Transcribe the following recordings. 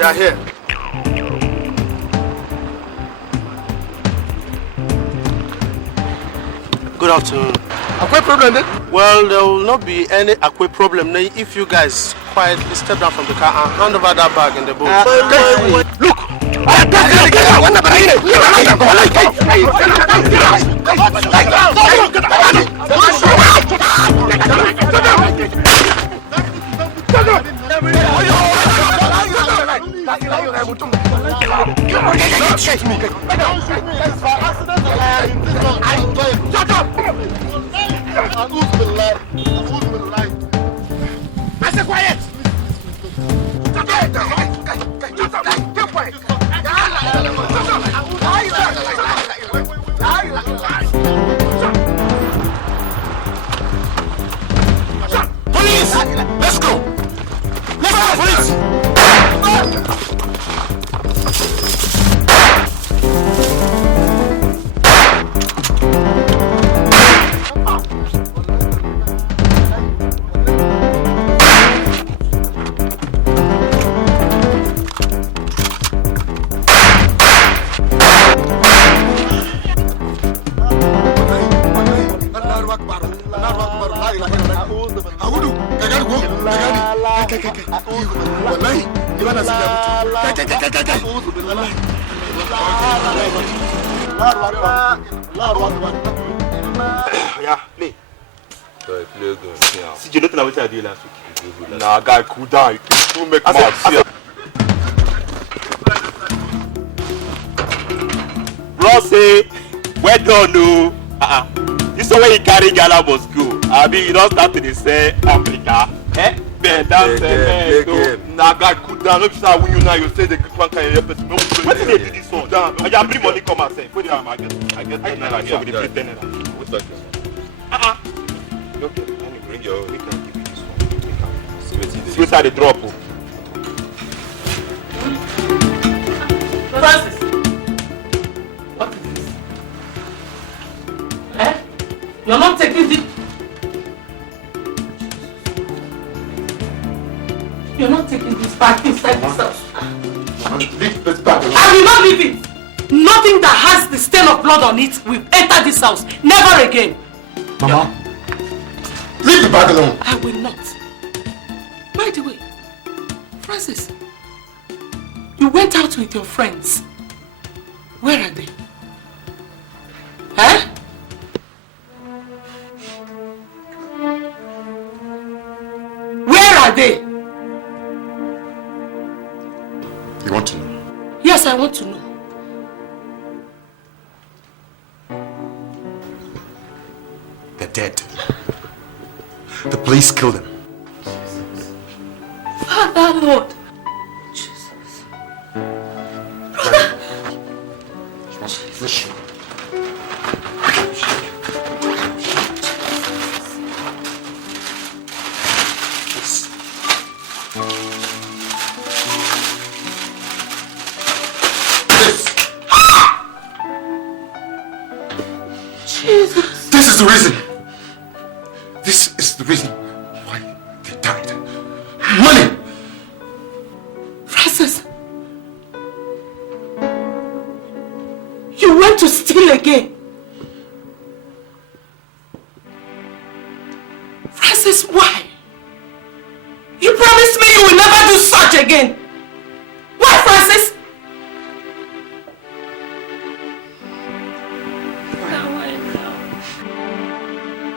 They are here. Good afternoon. Aqua problem then? Well, there will not be any aqua problem if you guys quietly step down from the car and hand over that bag in the boat. Look! Shake me! I said quiet! Police! Let's go! Let's go, police! Yeah, play. Play good. Yeah. See, you don't know what I did last week. Nah, guy, cool down. You can make mouth. Rossi, well done, no. This is where you carry Gala must go. I mean, you don't start to say Africa. Eh? Man, that's Nah, guy, cool down. Look, I win you now. You say the good one can help us. No, what did they do this one? Down. I just bring money come and say. Put it on, I get 10 naira. So we dey pay 10 naira. What's that? Okay, Bring your. we can give you this one. Sweet side the drop. Francis, what is this? Eh? You're not taking this. You're not taking this back inside this house. Leave this bag alone. I will not leave it. Nothing that has the stain of blood on it will enter this house. Never again. Mama, leave the bag alone. I will not. By the way, Francis, you went out with your friends. Where are they? Eh? Where are they? You want to know? Yes, I want to know. They're dead. The police killed them. Father, Lord. Jesus. Listen. Jesus. This is the reason. This is the reason why they died. Money! Francis. You went to steal again. Francis, why? You promised me you will never do such again. Why, Francis?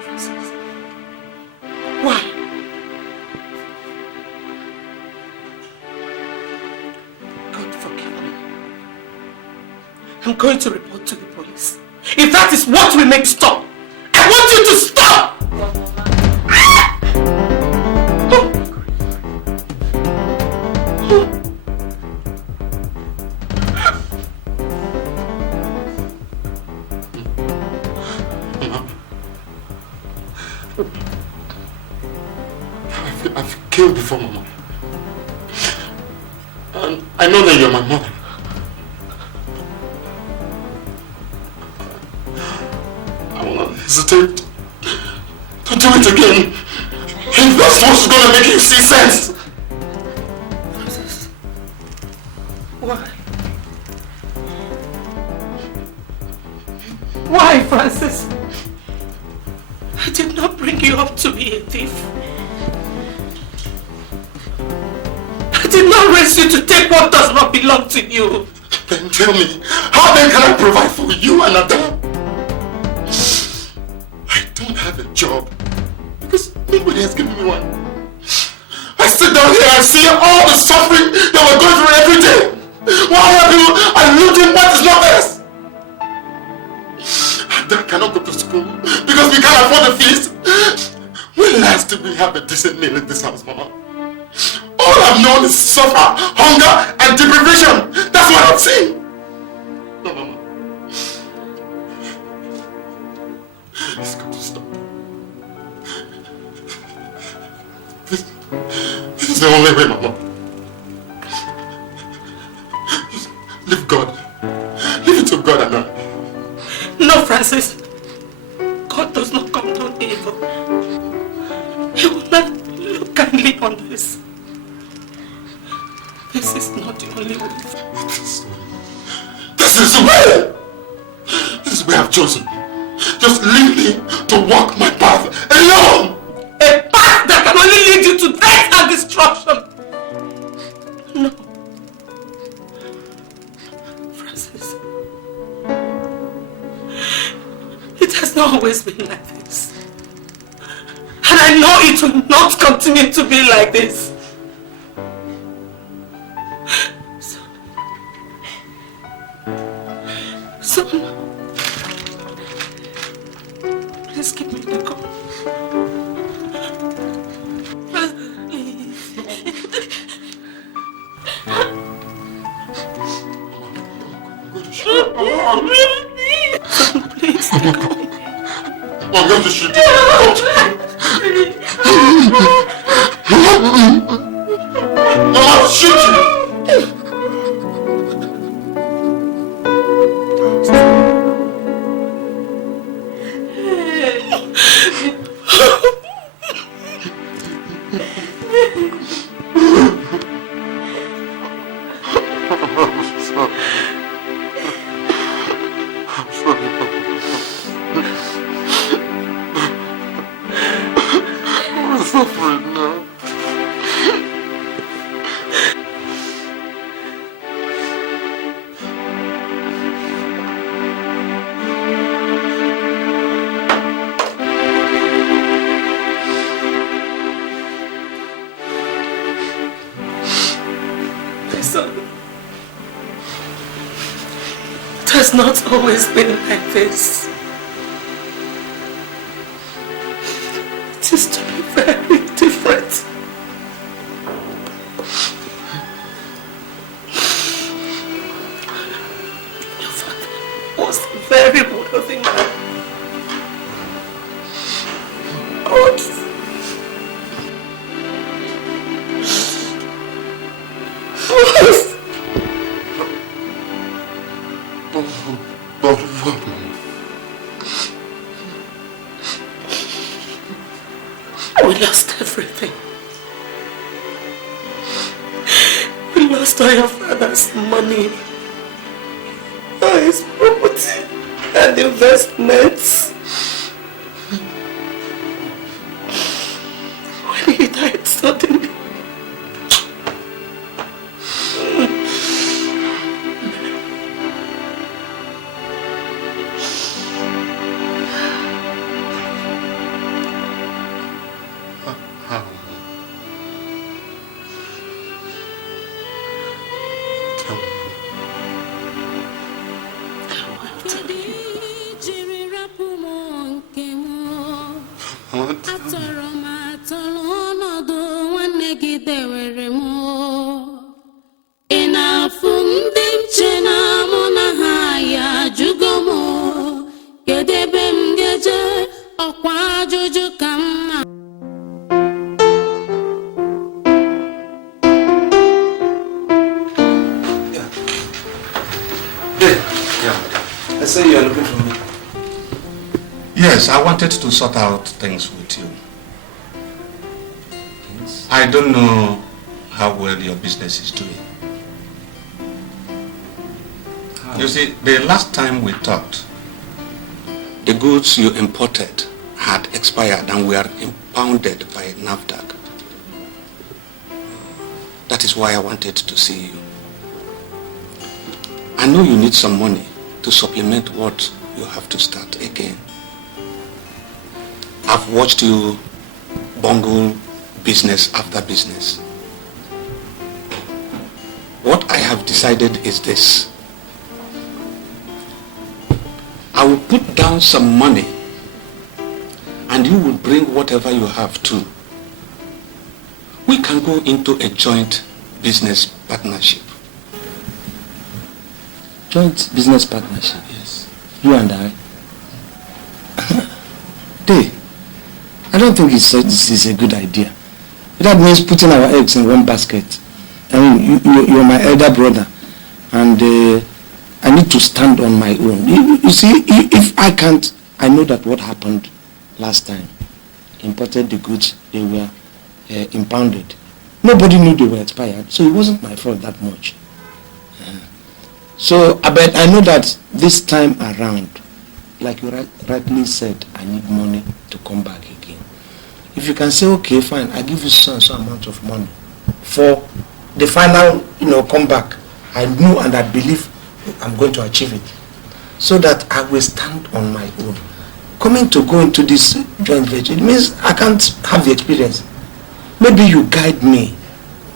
Francis. Why? God forgive me. I'm going to report to the police. If that is what will make stop, I want you to stop! I've killed before, Mama. And I know that you're my mother. I will not hesitate to do it again. If that's what's gonna make you see sense. Why? Why, Francis? I did not bring you up to be a thief. I did not raise you to take what does not belong to you. Then tell me, how then can I provide for you and Adam? I don't have a job because nobody has given me one. I sit down here and see all the suffering that we're going through every day. Why are you looting what is not theirs? Adam cannot go to school because we can't afford the fees. When last did we have a decent meal in this house, Mama? All I've known is suffer, hunger, and deprivation. That's what I've seen. No, Mama. It's got to stop. This is the only way, Mama. Just leave God. Leave it to God and I. No, Francis. God does not condone evil. He will not look kindly on this. This is not the only way. This is the way! This is the way I've chosen. Just leave me to walk my path alone! A path that can only lead you to death and destruction! No. Francis. It has not always been like this. And I know it will not continue to be like this. Son, please give me the gun. Please. Son, please take me. I'm going to shoot you. I'll shoot you. Not always been like this. It is to be very different. Your father was a very wealthy man. We lost everything. We lost all your father's money, all his property and investments. When he died suddenly, Yes, I wanted to sort out things with you. I don't know how well your business is doing. You see, the last time we talked, the goods you imported had expired and were impounded by NAFDAC. That is why I wanted to see you. I know you need some money to supplement what you have to start again. I've watched you bungle business after business. What I have decided is this. I will put down some money and you will bring whatever you have too. We can go into a joint business partnership. Joint business partnership? Yes. You and I? Day, I don't think this is a good idea. That means putting our eggs in one basket. I mean, you're my elder brother, and I need to stand on my own. You see, if I can't, I know that what happened last time, imported the goods, they were impounded. Nobody knew they were expired, so it wasn't my fault that much. So I know that this time around, like you rightly said, I need money to come back again. If you can say, okay, fine, I give you some amount of money for the final, comeback, I know and I believe I'm going to achieve it, so that I will stand on my own. Coming to go into this joint venture, it means I can't have the experience. Maybe you guide me,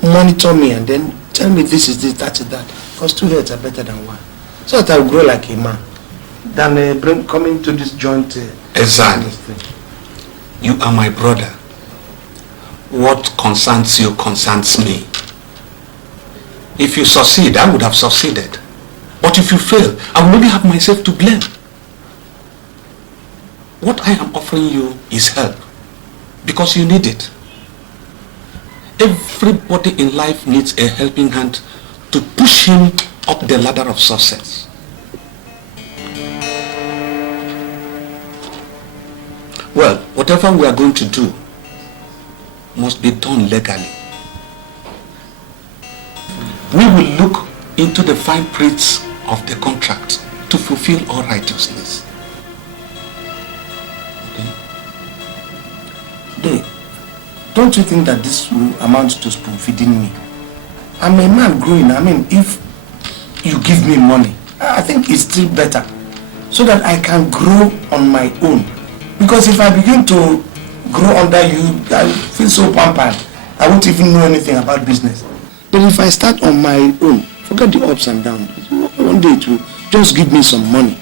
monitor me, and then tell me this is this, that is that. Because two heads are better than one. So that I will grow like a man. Than coming to this joint... Exactly. You are my brother. What concerns you concerns me. If you succeed, I would have succeeded. But if you fail, I will only have myself to blame. What I am offering you is help. Because you need it. Everybody in life needs a helping hand to push him up the ladder of success. Well, whatever we are going to do must be done legally. We will look into the fine prints of the contract to fulfill all righteousness. Okay? Don't you think that this will amount to spoon feeding me? I'm a man growing. I mean, if you give me money, I think it's still better, so that I can grow on my own. Because if I begin to grow under you, I feel so pampered. I won't even know anything about business. But if I start on my own, forget the ups and downs. One day it will just give me some money.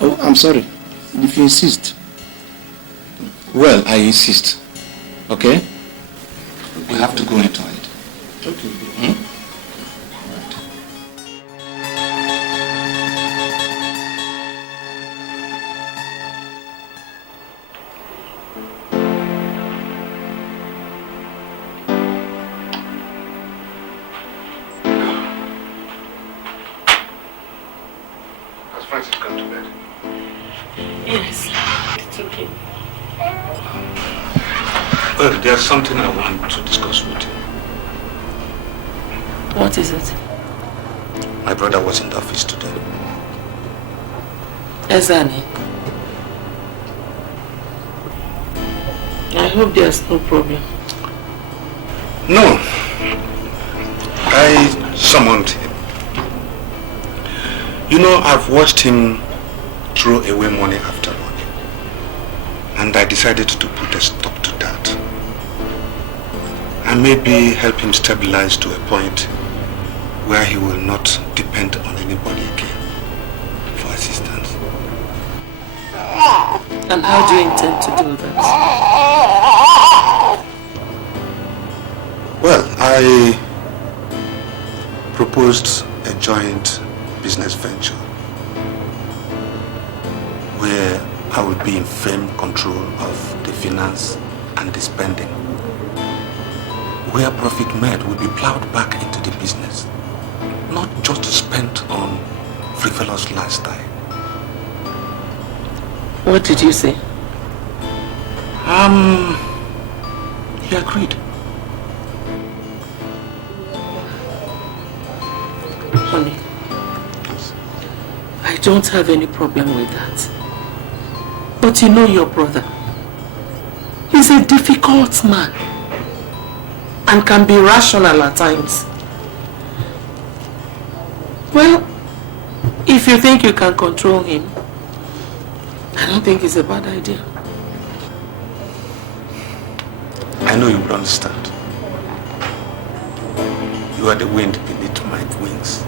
Oh, I'm sorry, if you insist. Well, I insist. Okay? We have to go into it. Okay. Has Francis gone to bed? Yes, it's okay. Well, there's something I want to discuss with you. What is it? My brother was in the office today. Ezani. I hope there's no problem. No. I summoned him. You know, I've watched him throw away money after money. And I decided to put a stop to that. And maybe help him stabilize to a point where he will not depend on anybody again for assistance. And how do you intend to do that? Well, I proposed a joint business venture where I will be in firm control of the finance and the spending. Where profit made will be plowed back into the business, not just spent on frivolous lifestyle. What did you say? He agreed. Honey, I don't have any problem with that. But you know your brother. He's a difficult man and can be rational at times. Well, if you think you can control him, I don't think it's a bad idea. I know you would understand. You are the wind beneath my wings.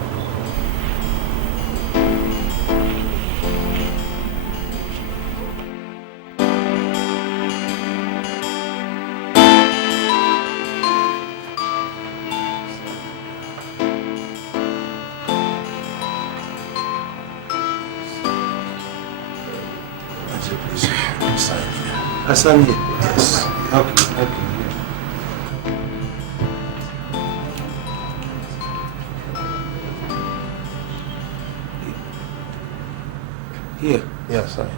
Hassan here. Yes. Okay. Here. Yes, sir.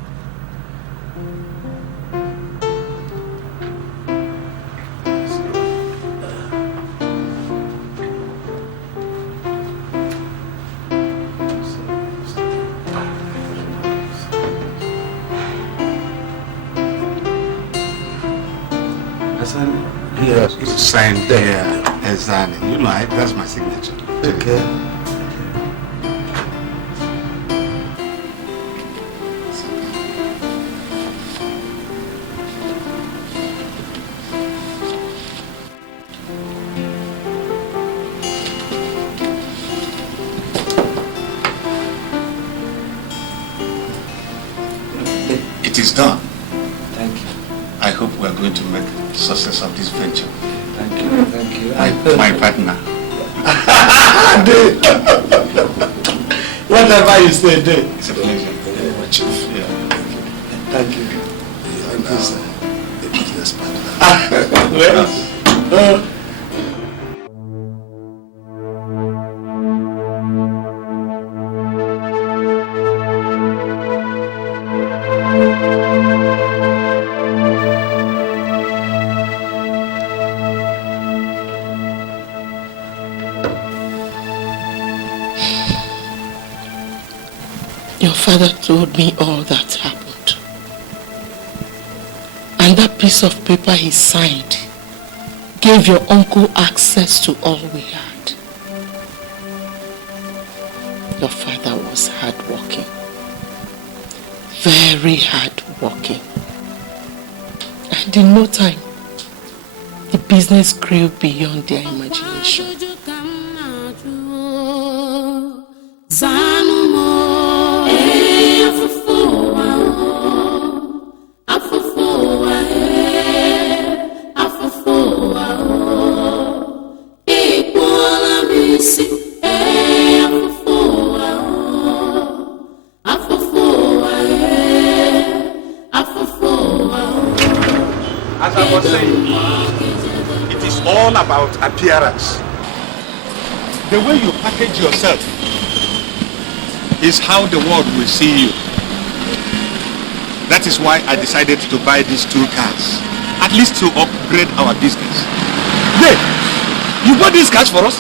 Hassan here. Yes. It's signed there as you know, that's my signature. Okay. It is done. Thank you. I hope we are going to make success of this venture. Thank you. Thank you. My partner. Whatever you say, Dave. It's a pleasure. Very much. Yeah. Thank you. You are now a business partner. Your father told me all that happened. And that piece of paper he signed gave your uncle access to all we had. Your father was hardworking. Very hardworking. And in no time, the business grew beyond their imagination. As I was saying, it is all about appearance. The way you package yourself is how the world will see you. That is why I decided to buy these 2 cars, at least to upgrade our business. Hey, you bought these cars for us?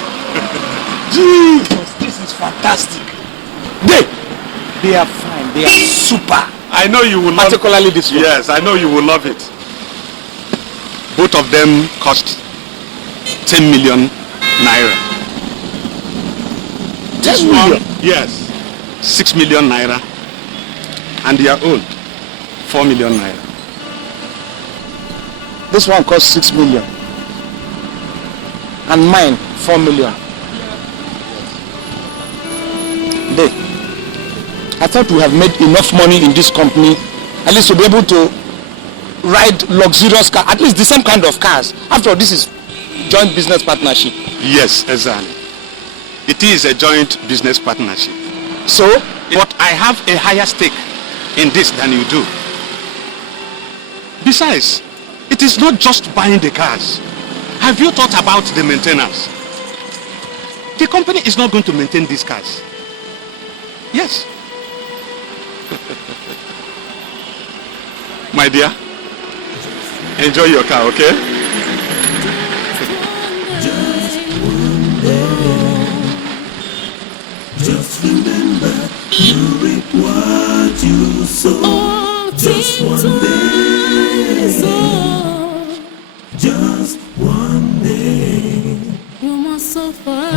Jesus, this is fantastic. They are fine. They are super. I know you will love it. Particularly this one. Yes, I know you will love it. Both of them cost 10 million naira. 10 million? Yes, 6 million naira. And their own, 4 million naira. This one costs 6 million. And mine, 4 million. I thought we have made enough money in this company, at least to be able to ride luxurious cars, at least the same kind of cars. After all, this is joint business partnership. Yes, exactly. It is a joint business partnership. So, but I have a higher stake in this than you do. Besides, it is not just buying the cars. Have you thought about the maintenance? The company is not going to maintain these cars. Yes. My dear, enjoy your car, okay? Just remember, you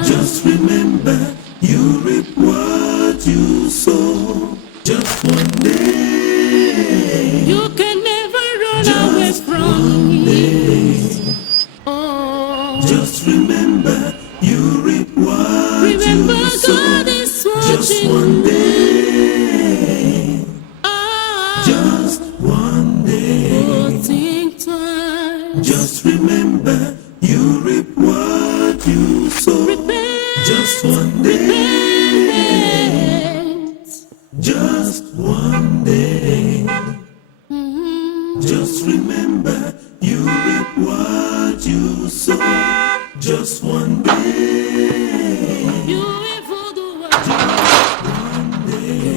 Just remember, you reap what you sow. Just one day. You can never run away from it. Oh. Just remember, you reap what you sow. God is watching. Just one day. Oh. Just one day. Oh, think twice. Just remember, you reap what you sow. Just one day. Just one day. Just remember, you reap what you sow. Just one day. You will do what you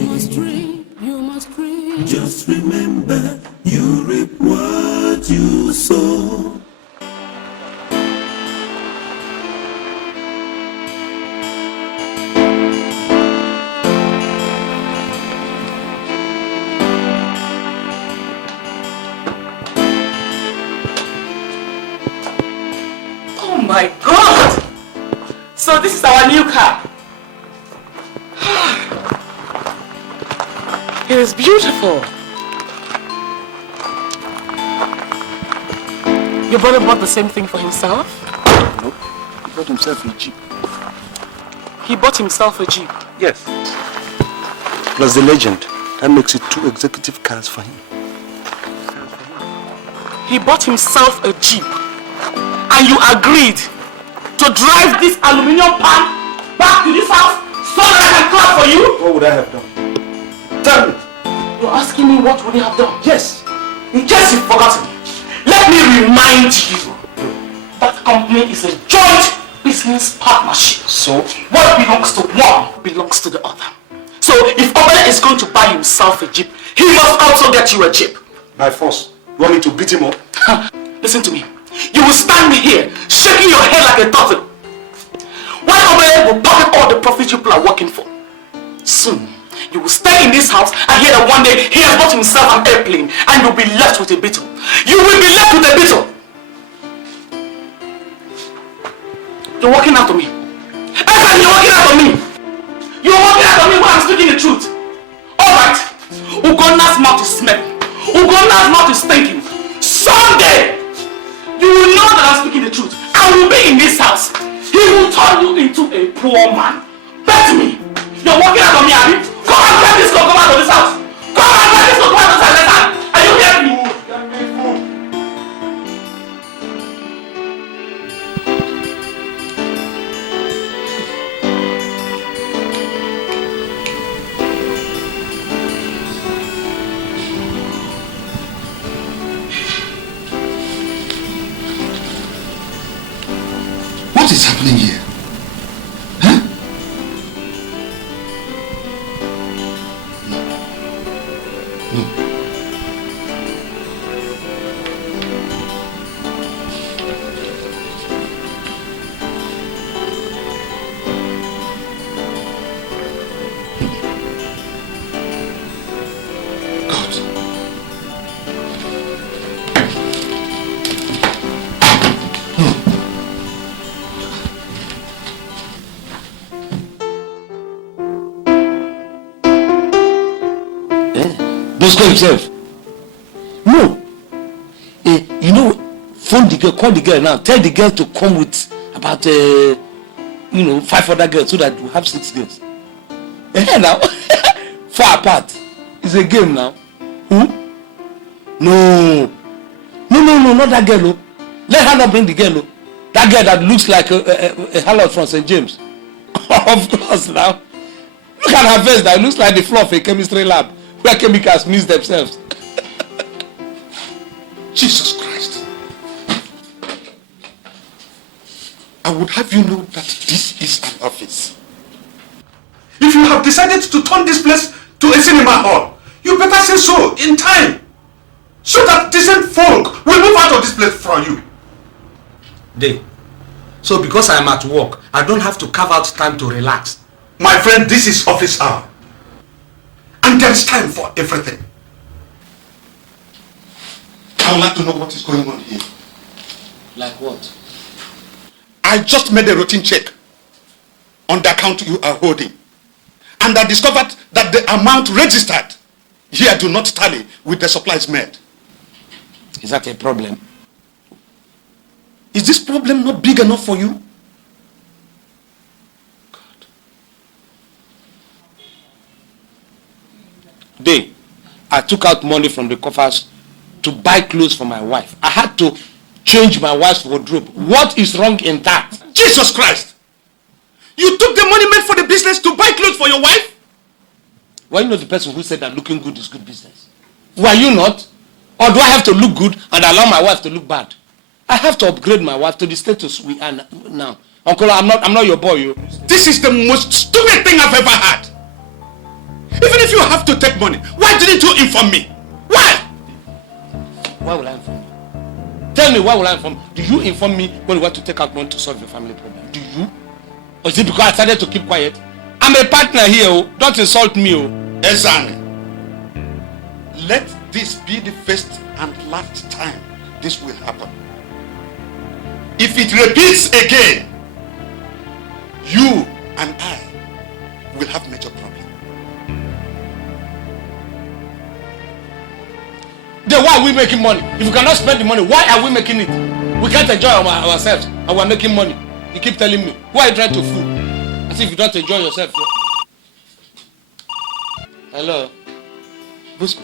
must dream. You must dream. Just remember, you reap what you sow. My God! So this is our new car. It is beautiful. Your brother bought the same thing for himself? No, he bought himself a Jeep. He bought himself a Jeep? Yes. Plus the legend. That makes it 2 executive cars for him. He bought himself a Jeep. And you agreed to drive this aluminium pan back to this house so that I can clap for you? What would I have done? Tell me. You're asking me what would you have done? Yes. In case you've forgotten, let me remind you that company is a joint business partnership. So? What belongs to one belongs to the other. So if Obele is going to buy himself a Jeep, he must also get you a Jeep. By force? You want me to beat him up? Listen to me. You will stand here shaking your head like a turtle while Obele will pocket all the profits you people are working for. Soon, you will stay in this house and hear that one day he has bought himself an airplane and you'll be left with a beetle. You will be left with a beetle. You're walking out on me. You're walking out on me. You're walking out on me when I'm speaking the truth. Alright. Ugona's mouth is smelling. Ugona's mouth is stinking. Someday, you will know that I'm speaking the truth. I will be in this house. He will turn you into a poor man. Bet me. You're walking out on me, Abby. Come and get this girl, come out of this house. Come and get this girl, come out of this house. Are you hearing me? What is happening here? Huh? No. Bosco himself. No. You know, phone the girl, call the girl now. Tell the girl to come with about, 5 other girls so that we have 6 girls. Now, 4 apart. It's a game now. Who? No, not that girl. Let her not bring the girl. That girl that looks like a harlot from St. James. Of course now. Look at her face now. It looks like the floor of a chemistry lab where chemicals mix themselves. Jesus Christ. I would have you know that this is an office. If you have decided to turn this place to a cinema hall, you better say so in time, so that decent folk will move out of this place from you. Day. So because I'm at work, I don't have to carve out time to relax. My friend, this is office hour. And there is time for everything. I would like to know what is going on here. Like what? I just made a routine check. on the account you are holding. And I discovered that the amount registered here do not tally with the supplies made. Is that a problem? Is this problem not big enough for you? God. Day, I took out money from the coffers to buy clothes for my wife. I had to change my wife's wardrobe. What is wrong in that? Jesus Christ! You took the money made for the business to buy clothes for your wife? Were you not the person who said that looking good is good business? Were you not? Or do I have to look good and allow my wife to look bad? I have to upgrade my wife to the status we are now. Uncle, I'm not your boy. You. This is the most stupid thing I've ever had. Even if you have to take money, why didn't you inform me? Why? Why will I inform you? Tell me, why will I inform you? Do you inform me when you want to take out money to solve your family problem? Do you? Or is it because I started to keep quiet? I'm a partner here, oh. Don't insult me, oh. Ezani, let this be the first and last time this will happen. If it repeats again, you and I will have major problem. Then why are we making money? If we cannot spend the money, why are we making it? We can't enjoy ourselves and we're making money. You keep telling me. Who are you trying to fool? As if you don't enjoy yourself. No? Hello? Bosco?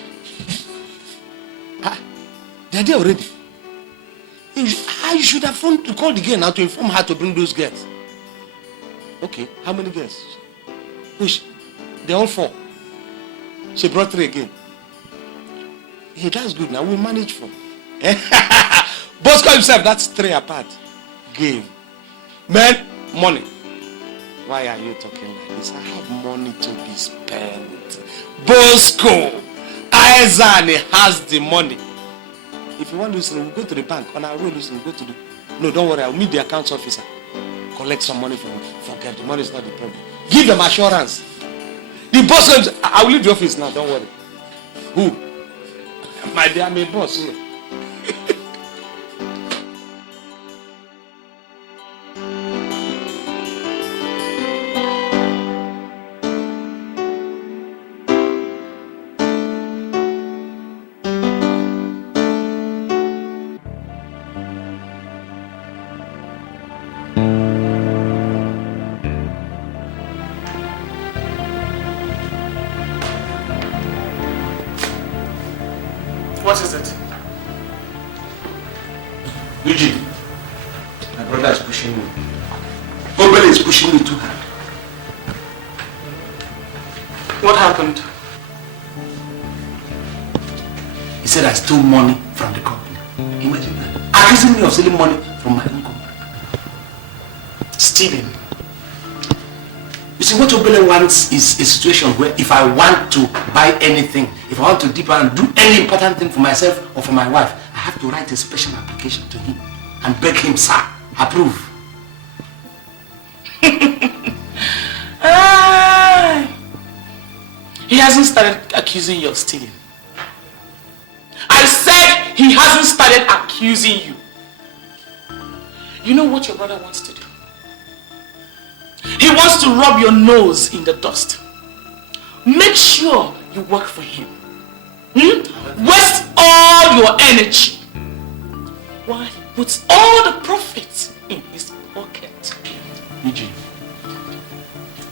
They're there already. You should have called again now to inform her to bring those girls. Okay, how many girls? Which? They're all 4. She brought 3 again. Hey, that's good. Now we'll manage 4. Bosco himself, that's 3 apart. Game. Man, money. Why are you talking like this? I have money to be spent. Bosco Aizani has the money. If you want to listen, we'll go to the bank. On our way, listen, we'll go to the... No, don't worry. I'll meet the accounts officer. Collect some money from him. Forget, the money is not the problem. Give them assurance. The boss comes, I will leave the office now, don't worry. Who? My dear, I'm a boss here. What is it? Eugene, my brother is pushing me. Obele is pushing me too hard. What happened? He said I stole money from the company. Imagine that. Accusing me of stealing money from my own company. Stealing? You see, what Obele wants is a situation where if I want to buy anything, if I want to dip and do any important thing for myself or for my wife, I have to write a special application to him and beg him, sir, approve. He hasn't started accusing you of stealing. I said he hasn't started accusing you. You know what your brother wants to do? He wants to rub your nose in the dust. Make sure you work for him. Waste all your energy while he puts all the profits in his pocket. Eugene,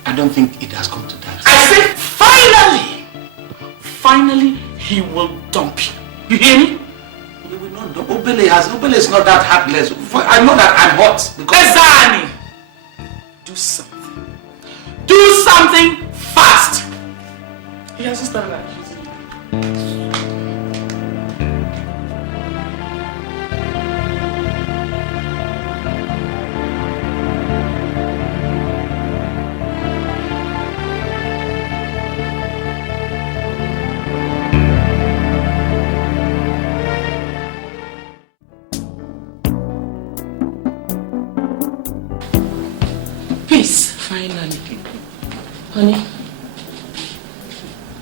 I don't think it has come to that. I said finally he will dump you. You hear me? He will not dump. Obele is not that heartless. I know that I'm hot. Ezani, do something. Do something fast. He hasn't started accusing you. Peace, finally. Honey.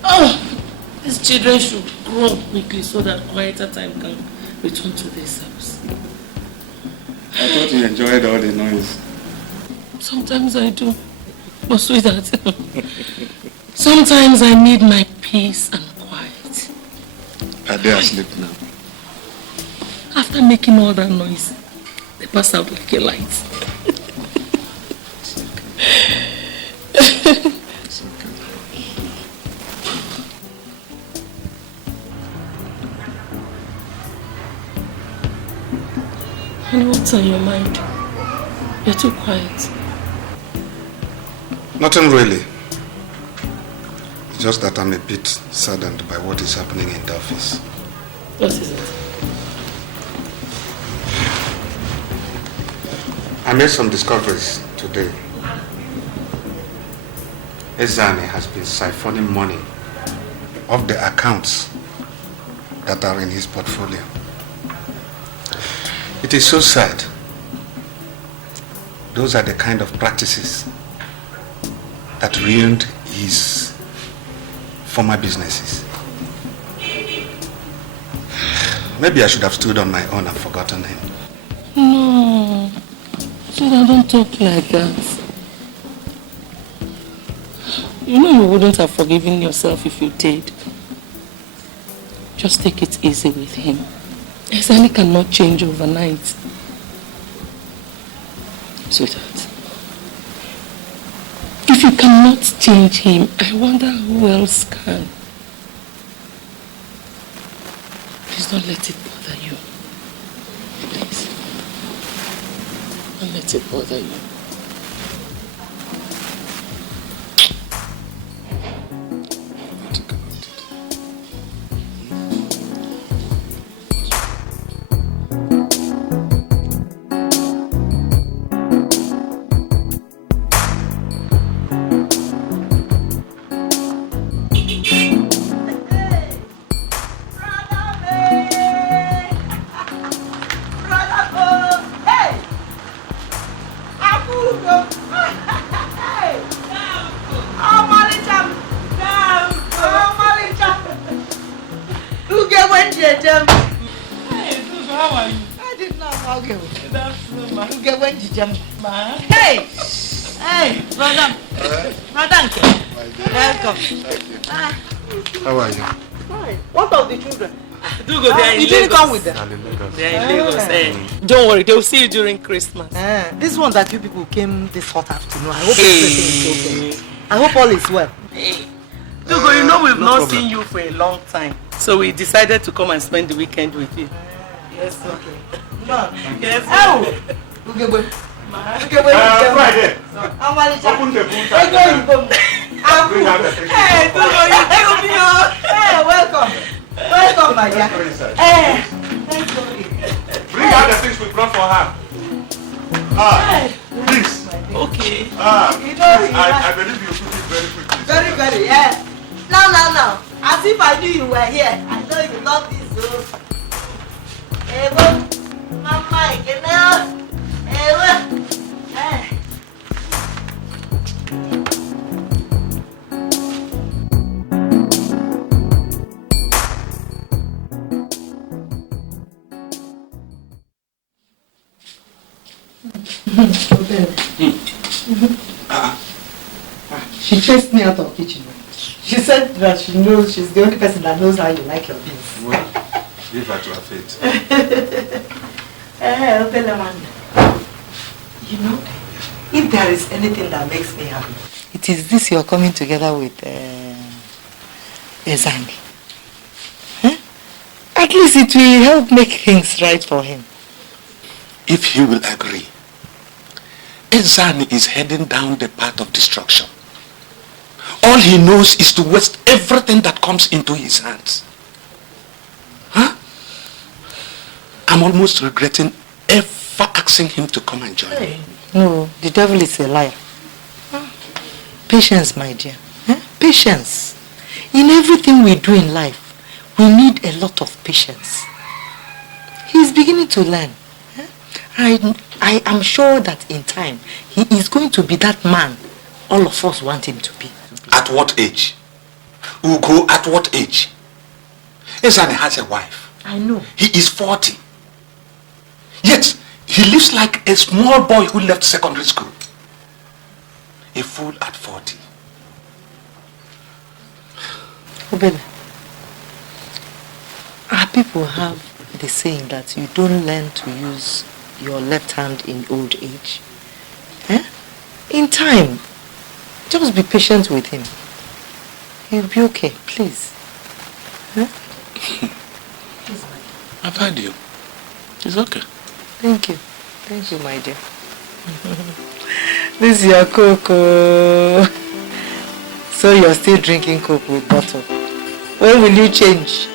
Oh, these children should grow up quickly so that quieter time can return to this house. I thought you enjoyed all the noise. Sometimes I do. But sweetheart, sometimes I need my peace and quiet. Are they asleep now? After making all that noise, they pass out like a light. And what's on your mind? You're too quiet. Nothing really. It's just that I'm a bit saddened by what is happening in the office. What is it? I made some discoveries today. Ezani has been siphoning money off the accounts that are in his portfolio. It is so sad. Those are the kind of practices that ruined his former businesses. Maybe I should have stood on my own and forgotten him. No, Sweetheart, don't talk like that. You know you wouldn't have forgiven yourself if you did. Just take it easy with him. Ezani cannot change overnight. Sweetheart, if you cannot change him, I wonder who else can. Please don't let it bother you. Please. Don't let it bother you. How are you? Fine. What of the children? You didn't come with them? They are in Lagos. Don't worry, they'll see you during Christmas. This one that you people came this hot afternoon. I hope everything is okay. I hope all is well. Dugo, you know we've not seen you for a long time. So we decided to come and spend the weekend with you. Yes, okay. Yes. Oh! Friday. Open the boot. Hey, Dugo, you killed me. Hey, welcome. Welcome, my dear. Hey, thank you. Bring out the things we brought for her. Please. Okay. I believe you took it very quickly. Very, very, yeah. No. As if I knew you were here. I know you love this, so. Hey, Mama, you know. Hey. She chased me out of the kitchen. She said that she knows she's the only person that knows how you like your beans. Well, leave her to her fate. You know, if there is anything that makes me happy, it is this you're coming together with Ezani. Huh? At least it will help make things right for him. If he will agree, Ezani is heading down the path of destruction. All he knows is to waste everything that comes into his hands. Huh? I'm almost regretting ever asking him to come and join me. No, the devil is a liar. Patience, my dear. Patience. In everything we do in life, we need a lot of patience. He is beginning to learn. I am sure that in time, he is going to be that man all of us want him to be. At what age? Ugo, at what age? Ezani has a wife. I know. He is 40. Yet, he lives like a small boy who left secondary school. a fool at 40. Obele, our people have the saying that you don't learn to use your left hand in old age. Eh? In time, just be patient with him. He'll be okay, please. Huh? I've heard you. It's okay. Thank you. Thank you, my dear. This is your cocoa. So you're still drinking coke with bottle. When will you change?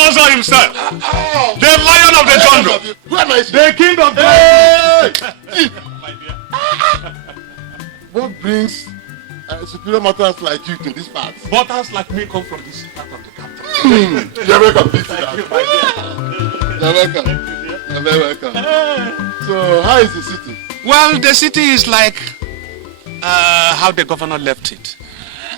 Also himself, the lion of the jungle, the king of the What brings superior mortals like you to this part? mortals like me come from this part of the country. You're welcome. You're welcome. Thank you, You're very welcome. So, how is the city? Well, the city is like how the governor left it.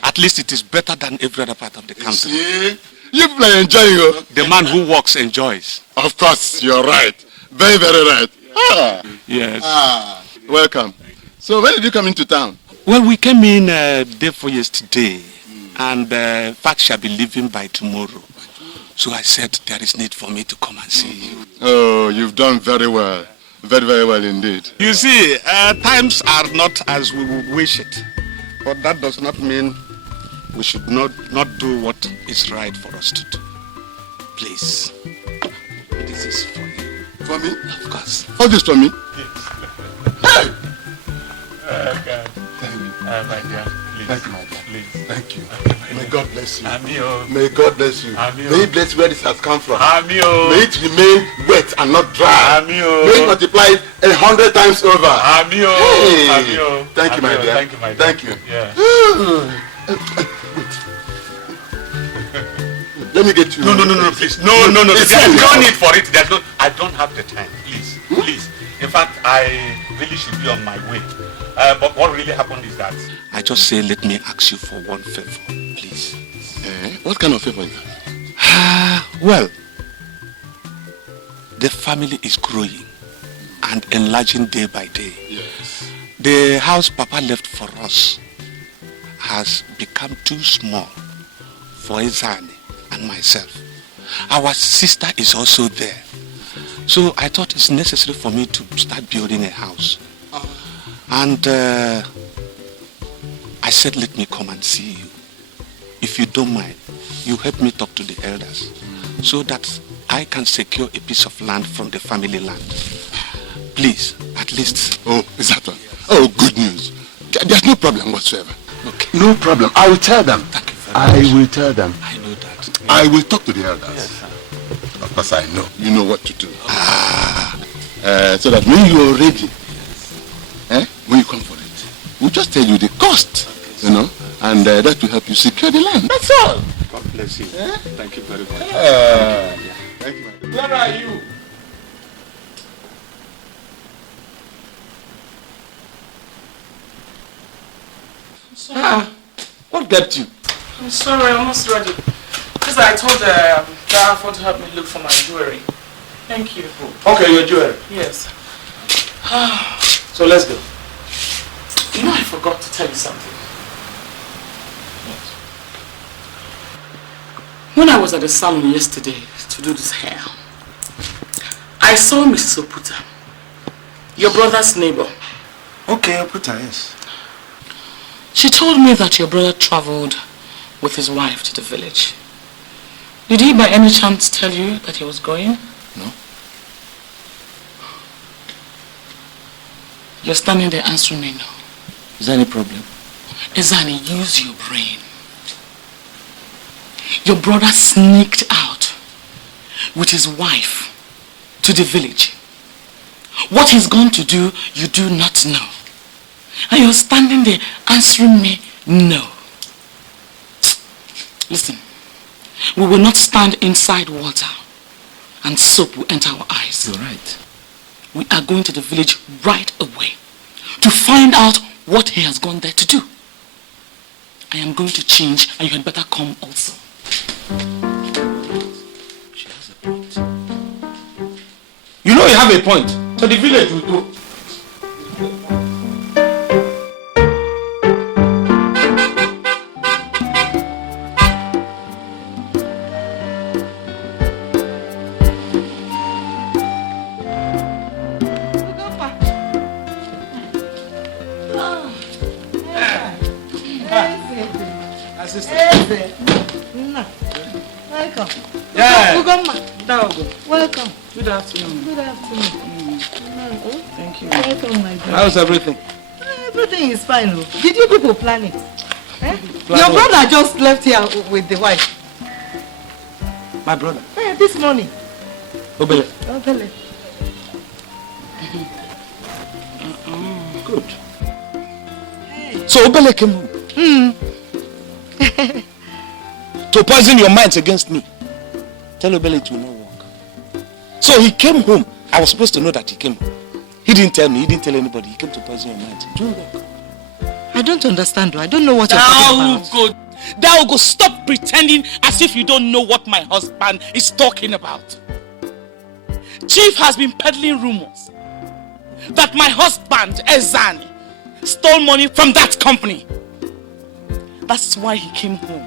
At least it is better than every other part of the country. See? You people are enjoying it. The man who walks enjoys. Of course, you're right. Very, very right. Ah. Yes. Ah, welcome. So when did you come into town? Well, we came in day for yesterday, and fact shall be leaving by tomorrow. So I said there is need for me to come and see you. Oh, you've done very well. Very, very well indeed. You see, times are not as we would wish it. But that does not mean we should not do what is right for us to do. Please, this is for you. For me? Of course. All this for me? Hey! God. Thank you. My dear, please. Thank you, my dear. Please. Thank you. Thank May God bless you. Amio. May God bless you. Amio. May He bless where this has come from. Amio. May it remain wet and not dry. Amio. May it multiply 100 times over. Amio. Hey. Amio. Thank you, my dear. Thank you, my dear. Thank you. Yeah. Let me get you. No, please. No. It's There's you. no need for it. I don't have the time. Please. In fact, I really should be on my way. But what really happened is that I just say, let me ask you for one favor, please. What kind of favor is that? Well, the family is growing and enlarging day by day. Yes. The house Papa left for us has become too small for Ezani and myself. Our sister is also there. So I thought it's necessary for me to start building a house. And I said, let me come and see you. If you don't mind, you help me talk to the elders so that I can secure a piece of land from the family land. Please, at least. Oh, is that one? Oh, good news. There's no problem whatsoever. Okay. No problem. I will tell them. Thank you very much. I will tell them. I know that. I will talk to the elders. Yes, sir. Of course I know. You know what to do. So that when you are ready, when you come for it, we'll just tell you the cost, you know, and that will help you secure the land. That's all. God bless you. Thank you very much. Thank you, my dear. where are you? What kept you? I'm sorry, I'm almost ready. Because I told Darafon to help me look for my jewelry. Thank you. Okay, your jewelry. Yes. So let's go. You know, I forgot to tell you something. When I was at the salon yesterday to do this hair, I saw Mrs. Oputa, your brother's neighbor. Okay, Oputa, yes. She told me that your brother traveled with his wife to the village. Did he by any chance tell you that he was going? No. You're standing there answering me no. Is there any problem? Ezani, use your brain. Your brother sneaked out with his wife to the village. What he's going to do, you do not know. And you're standing there answering me no. Listen, we will not stand inside water and soap will enter our eyes. You're right. We are going to the village right away to find out what he has gone there to do. I am going to change and you had better come also. She has a point. You know you have a point. To the village we go. Welcome. Yeah. Welcome. Good afternoon. Good afternoon. Thank you. Welcome, my brother. How's everything? Everything is fine. Oh. Did you people plan it? Eh? Plan Your what? brother just left here with the wife. My brother. This morning. Obele. Obele. Good. So Obele came home. To poison your minds against me. Tell Obele it will not work. So he came home. I was supposed to know that he came home. He didn't tell me. He didn't tell anybody. He came to poison your minds. It won't work. I don't understand. I don't know what you're talking about. Thou go stop pretending as if you don't know what my husband is talking about. Chief has been peddling rumors that my husband, Ezani, stole money from that company. That's why he came home.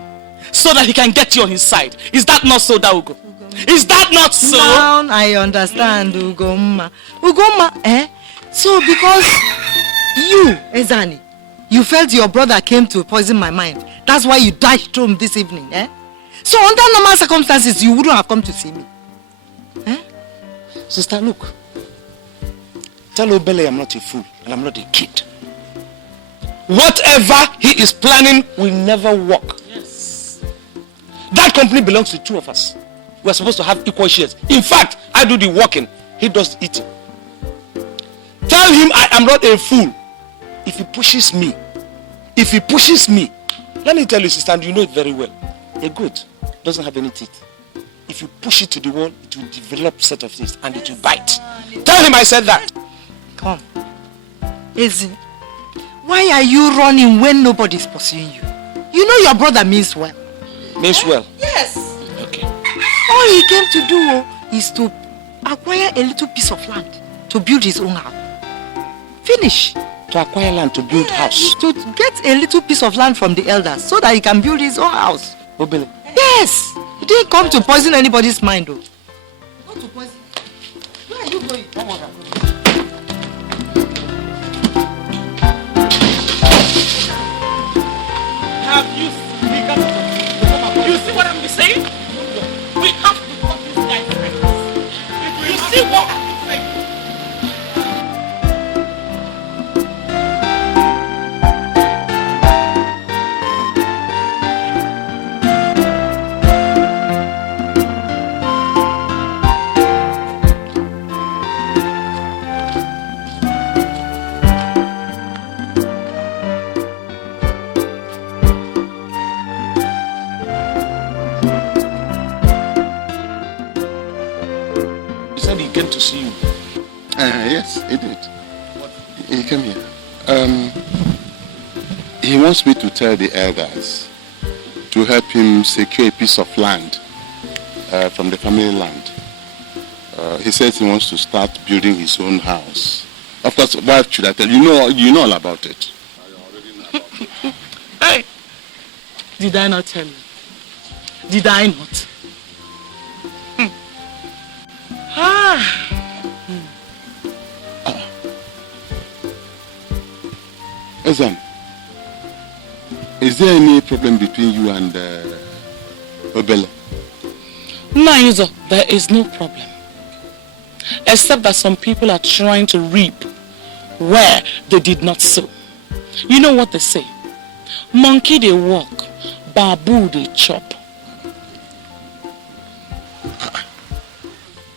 So that he can get you on his side. Is that not so, Daugo? Is that not so? Now I understand, Ugoma. Ugoma, eh? So because you, Ezani, you felt your brother came to poison my mind. That's why you dashed home this evening, eh? So under normal circumstances, you wouldn't have come to see me. Eh? Sister, look. Tell Obele I'm not a fool and I'm not a kid. Whatever he is planning will never work. Yes. That company belongs to two of us. We're supposed to have equal shares. In fact, I do the working. He does the eating. Tell him I am not a fool. If he pushes me, let me tell you, sister, and you know it very well. A goat doesn't have any teeth. If you push it to the wall, it will develop a set of teeth and it will bite. Tell him I said that. Come. Ezi, why are you running when nobody's pursuing you? You know your brother means well. Means well? Yes. Okay. All he came to do is to acquire a little piece of land to build his own house. Finish. To acquire land to build house. To get a little piece of land from the elders so that he can build his own house. Obele. Yes. He didn't come to poison anybody's mind though. Not to poison. Where are you going? Have you you see what I'm saying? We have to talk this guy first. You see what I'm saying? He came to see you. Yes, he did. He came here. He wants me to tell the elders to help him secure a piece of land from the family land. He says he wants to start building his own house. Of course, why should I tell you? You know all about it. Hey, did I not tell you? Did I not? Ezan, is there any problem between you and Obele? No, there is no problem. Except that some people are trying to reap where they did not sow. You know what they say? Monkey they walk, baboon they chop.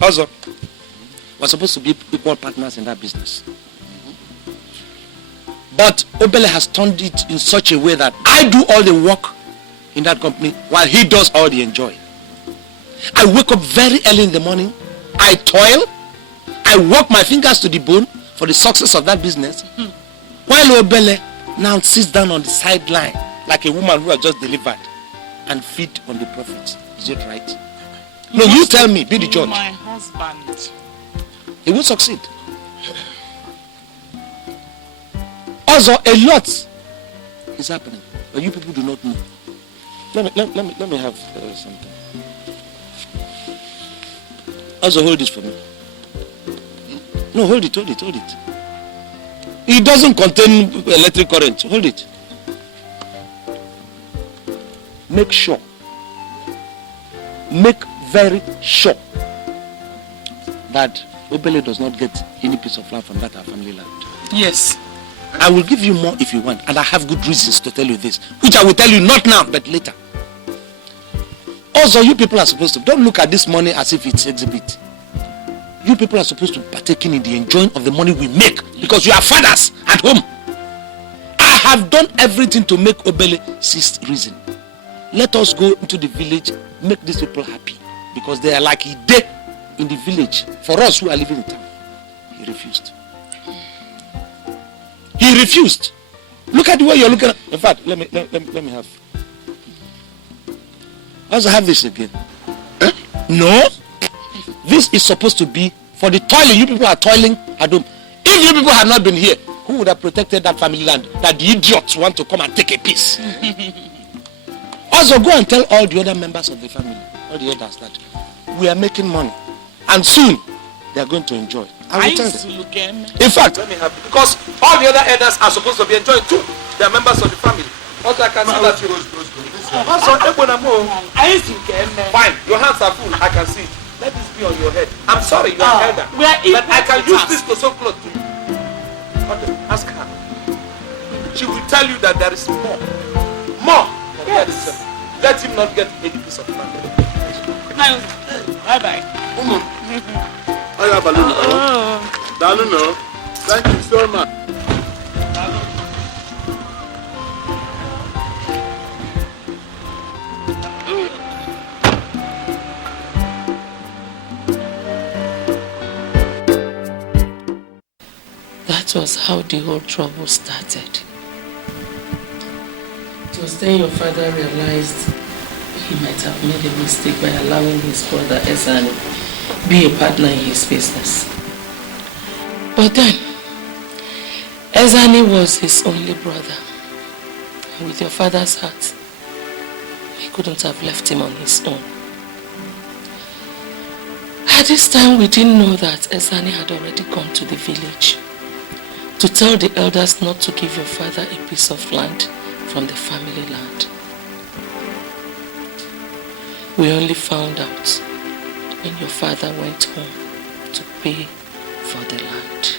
Also, we're supposed to be equal partners in that business. But Obele has turned it in such a way that I do all the work in that company while he does all the enjoying. I wake up very early in the morning. I toil. I work my fingers to the bone for the success of that business. While Obele now sits down on the sideline like a woman who has just delivered and feed on the prophets. Is it right? No, you tell me, be the judge. My husband. He will succeed. Also, a lot is happening, but you people do not know. Let me have something. Also, hold this for me. No, hold it. It doesn't contain electric current. Hold it. Make very sure that Obele does not get any piece of land from that our family land. Yes. I will give you more if you want, and I have good reasons to tell you this, which I will tell you not now, but later. Also, you people are supposed to, don't look at this money as if it's exhibit. You people are supposed to partake in the enjoying of the money we make, because you are fathers at home. I have done everything to make Obele cease reason. Let us go into the village, make these people happy, because they are like a day in the village for us who are living in town. He refused. He refused. Look at the way you're looking at. In fact, let me have. I also have this again. No. This is supposed to be for the toiling. You people are toiling at home. If you people had not been here, who would have protected that family land that the idiots want to come and take a piece? Also, go and tell all the other members of the family, all the others, that we are making money, and soon they are going to enjoy. I will tell them. In fact, let me have it, because all the other elders are supposed to be enjoying too. They are members of the family. Also, I can see that you. Fine, your hands are full. I can see it. Let this be on your head. I'm sorry, you are elder, but I can use this to sew clothes to you. Ask her. She will tell you that there is more. Yes. Let him not get any piece of land. Bye bye. Thank you so much. That was how the whole trouble started. It was then your father realized he might have made a mistake by allowing his brother Ezani be a partner in his business. But then, Ezani was his only brother. And with your father's heart, he couldn't have left him on his own. At this time, we didn't know that Ezani had already gone to the village to tell the elders not to give your father a piece of land from the family land. We only found out when your father went home to pay for the land.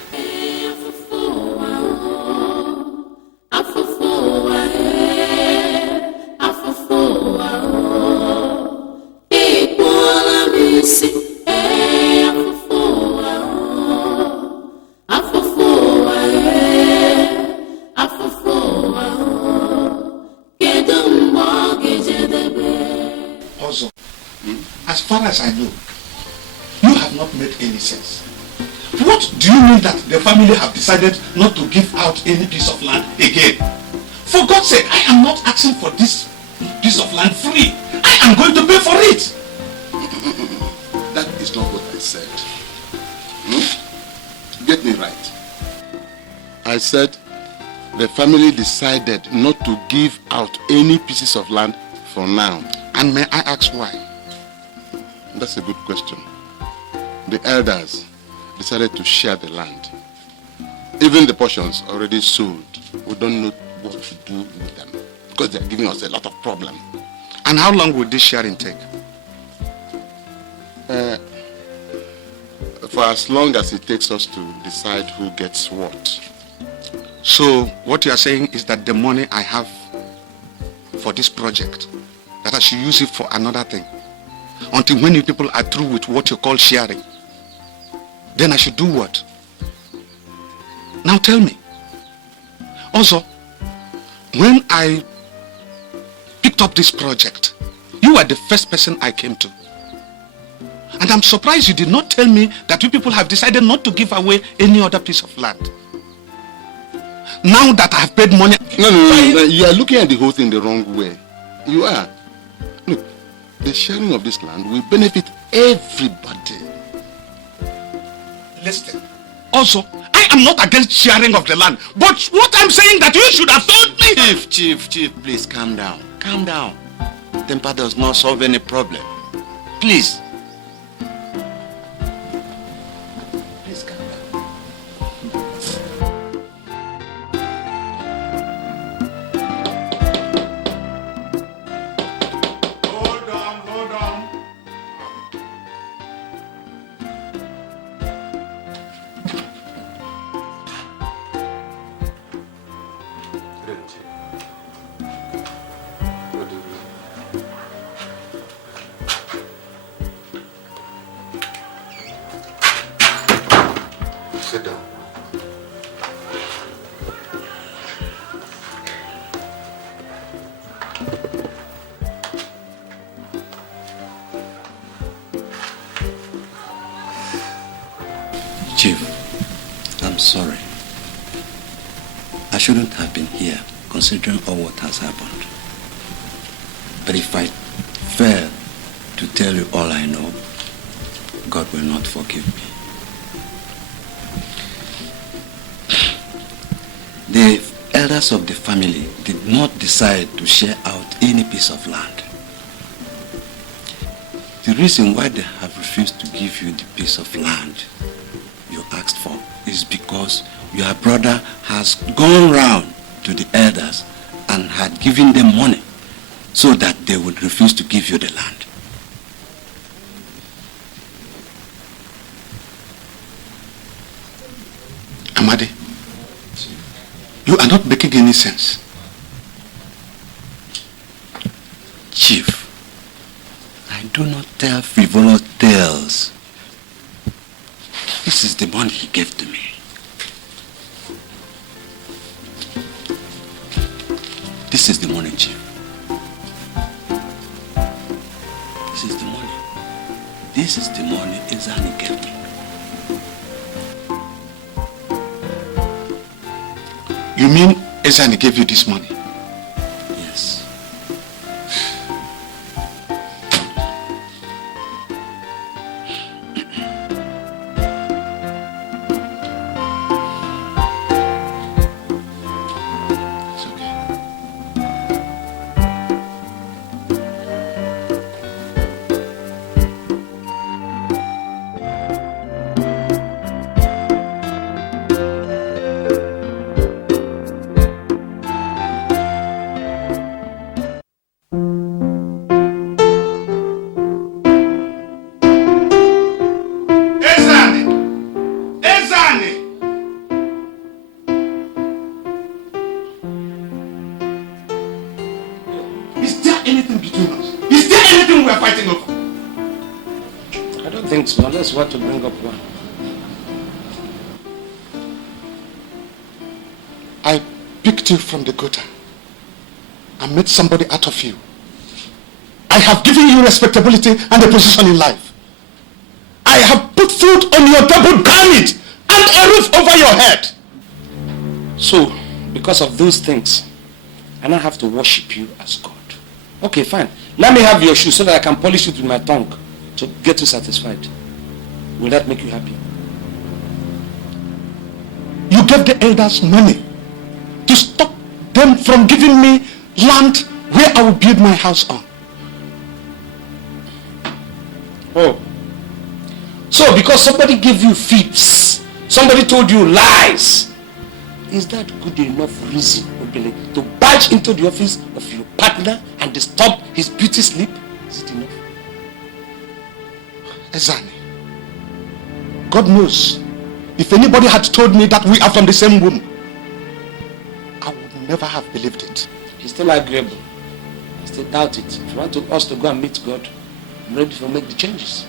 Also, as far as I know, you have not made any sense. What do you mean that the family have decided not to give out any piece of land again? For God's sake, I am not asking for this piece of land free. I am going to pay for it. That is not what I said. Get me right. I said the family decided not to give out any pieces of land for now. And may I ask why? That's a good question. The elders decided to share the land. Even the portions already sold, we don't know what to do with them because they're giving us a lot of problem. And how long will this sharing take? For as long as it takes us to decide who gets what. So what you are saying is that the money I have for this project, that I should use it for another thing until when you people are through with what you call sharing, then I should do what? Now tell me. Also, when I picked up this project, you were the first person I came to. And I'm surprised you did not tell me that you people have decided not to give away any other piece of land. now that I have paid money. No. You are looking at the whole thing the wrong way. You are. Look, the sharing of this land will benefit everybody. Listen. Also, I am not against sharing of the land, but what I'm saying that you should have told me. Chief, please calm down. Calm down. Temper does not solve any problem. Please. Please calm down. Hold on. Sit down. Chief, I'm sorry. I shouldn't have been here, considering all what has happened. But if I fail to tell you all I know, God will not forgive me. The elders of the family did not decide to share out any piece of land. The reason why they have refused to give you the piece of land you asked for is because your brother has gone round to the elders and had given them money so that they would refuse to give you the land. Amadi, you are not making any sense. Chief, I do not tell frivolous tales. This is the money he gave to me. This is the money, Chief. This is the money. This is the money Ezani gave me. You mean Ezani gave you this money? Yes. It's okay. Is there anything between us? Is there anything we are fighting over? I don't think so, unless you want to bring up one. I picked you from the gutter. I made somebody out of you. I have given you respectability and a position in life. I have put food on your table, damn it, and a roof over your head. So, because of those things, I now have to worship you as God. Okay, fine. Let me have your shoe so that I can polish it with my tongue to get you satisfied. Will that make you happy? You gave the elders money to stop them from giving me land where I will build my house on. Oh. So because somebody gave you fibs, somebody told you lies, is that good enough reason, Obele, to barge into the office of your partner and disturb his beauty sleep? Is it enough? Ezani, God knows, if anybody had told me that we are from the same womb, I would never have believed it. It's still agreeable. I still doubt it. If you want us to go and meet God, I'm ready to make the changes.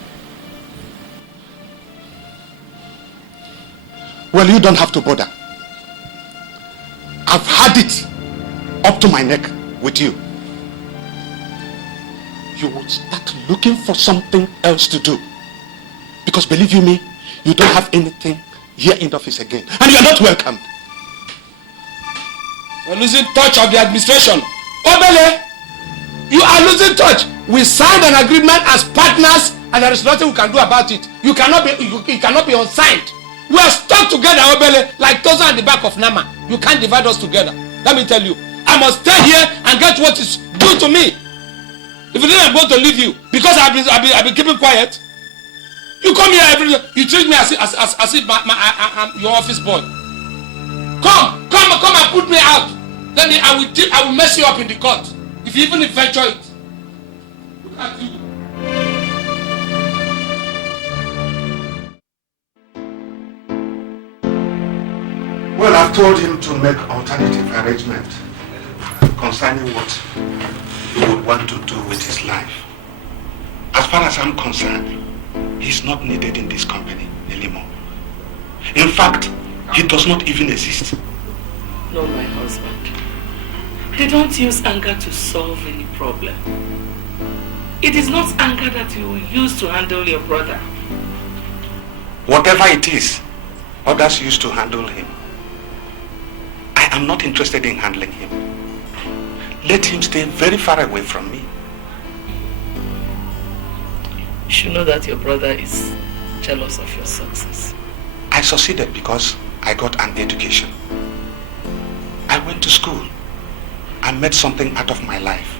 Well, you don't have to bother. I've had it up to my neck with you. You will start looking for something else to do. Because believe you me, you don't have anything here in the office again. And you're not welcome. You're losing touch of the administration. Obele, you are losing touch. We signed an agreement as partners and there is nothing we can do about it. You cannot be unsigned. We are stuck together, Obele, like Toza and the back of Nama. You can't divide us together. Let me tell you, I must stay here and get what is due to me. If you didn't, I'm going to leave you because I've been keeping quiet. You come here every day. You treat me as if I'm your office boy. Come and put me out. Then I will mess you up in the court. If you even venture it. Look at you. Well, I've told him to make alternative arrangement concerning what he would want to do with his life. As far as I'm concerned, he's not needed in this company anymore. In fact, he does not even exist. No, my husband. They don't use anger to solve any problem. It is not anger that you will use to handle your brother. Whatever it is, others used to handle him. I am not interested in handling him. Let him stay very far away from me. You should know that your brother is jealous of your success. I succeeded because I got an education. I went to school. I made something out of my life.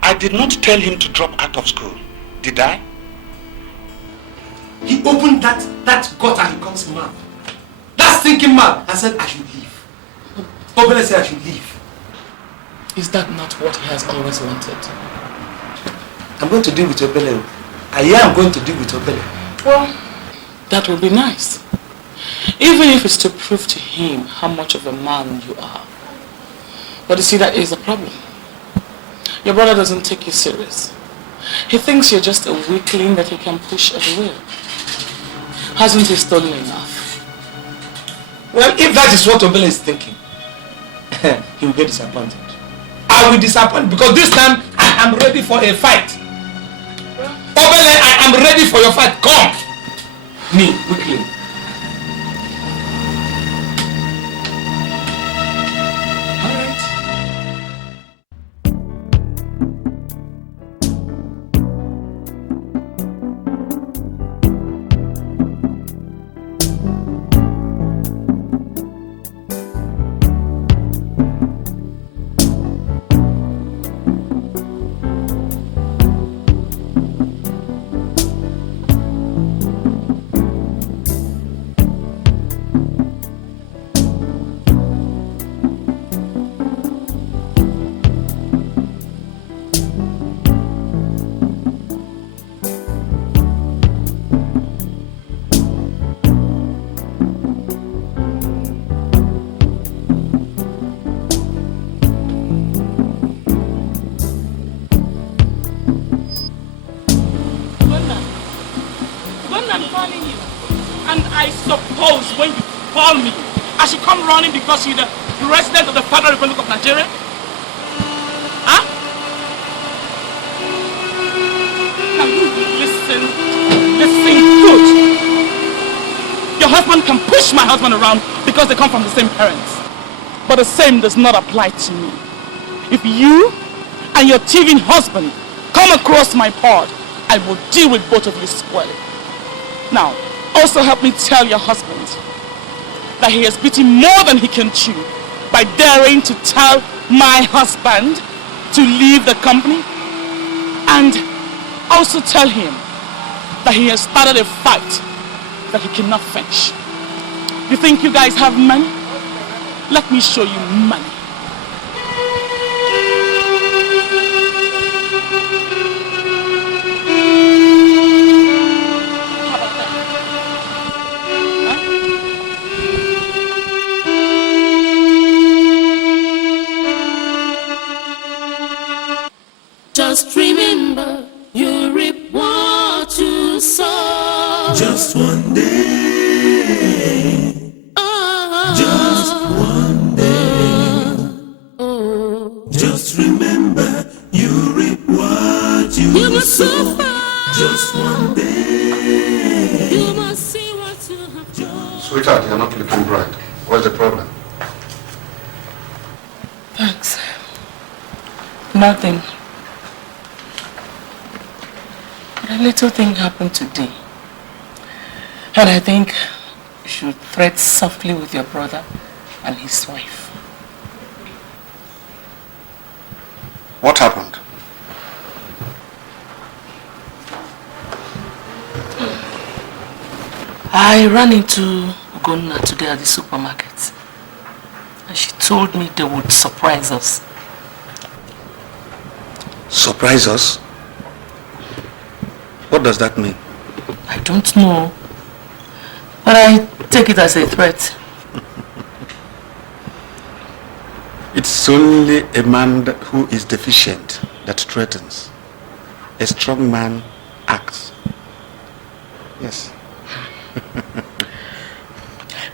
I did not tell him to drop out of school, did I? He opened that gutter he calls mouth. That stinking mouth and said I should leave. Obele said I should leave. Is that not what he has always wanted? I'm going to deal with Obele. I am going to deal with Obele. Well, that would be nice. Even if it's to prove to him how much of a man you are. But you see, that is the problem. Your brother doesn't take you serious. He thinks you're just a weakling that he can push everywhere. Hasn't he stolen enough? Well, if that is what Obele is thinking, he will get disappointed. I will disappoint because this time I am ready for a fight. Obele, I am ready for your fight. Come! Me, weakling. Because you're the president of the Federal Republic of Nigeria? Huh? Now you listen good. Your husband can push my husband around because they come from the same parents. But the same does not apply to me. If you and your thieving husband come across my pod, I will deal with both of you squarely. Now, also help me tell your husband that he has beaten more than he can chew by daring to tell my husband to leave the company, and also tell him that he has started a fight that he cannot finish. You think you guys have money? Let me show you money. Just remember, you reap what you sow. Just one day. Just one day. Just remember, you reap what you must sow. Just one day. You must see what you have done. Sweetheart, you're not looking bright. What's the problem? Nothing. But a little thing happened today. And I think you should tread softly with your brother and his wife. What happened? I ran into Ugonna today at the supermarket. And she told me they would surprise us. Surprise us? What does that mean? I don't know. But I take it as a threat. It's only a man who is deficient that threatens. A strong man acts. Yes.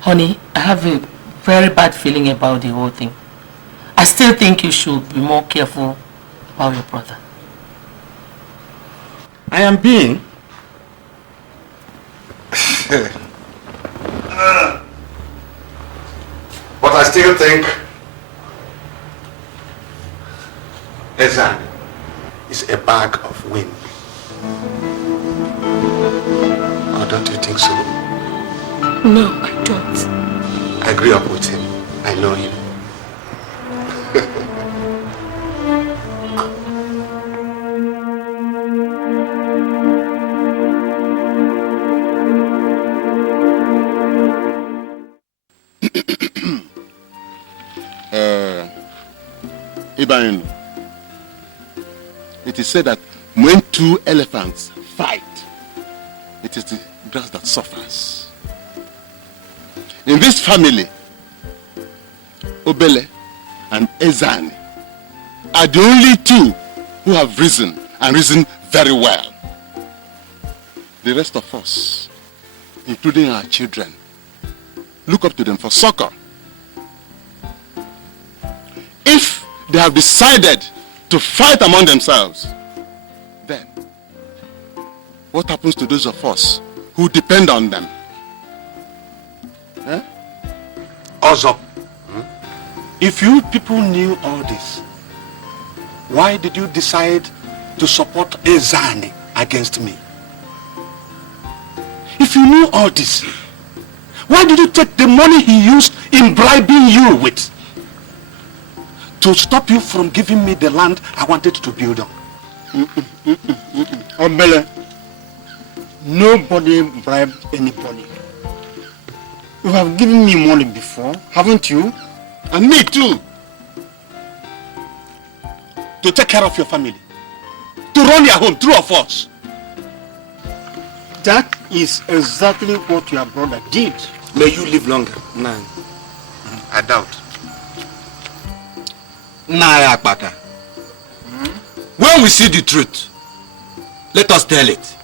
Honey, I have a very bad feeling about the whole thing. I still think you should be more careful about your brother. I am being. But I still think Ezan is a bag of wind. Or don't you think so? No, I don't. I grew up with him. I know him. Ibrahim, it is said that when two elephants fight, it is the grass that suffers. In this family, Obele and Ezani are the only two who have risen, and risen very well. The rest of us, including our children, look up to them for succor. If they have decided to fight among themselves, then what happens to those of us who depend on them? Eh? Also, if you people knew all this, why did you decide to support Ezani against me? If you knew all this, why did you take the money he used in bribing you with to stop you from giving me the land I wanted to build on? Obele, nobody bribed anybody. You have given me money before, haven't you? And me too. To take care of your family. To run your home, true of us. That is exactly what your brother did. May you live longer. No. I doubt. Naya Akbaka. When we see the truth, let us tell it.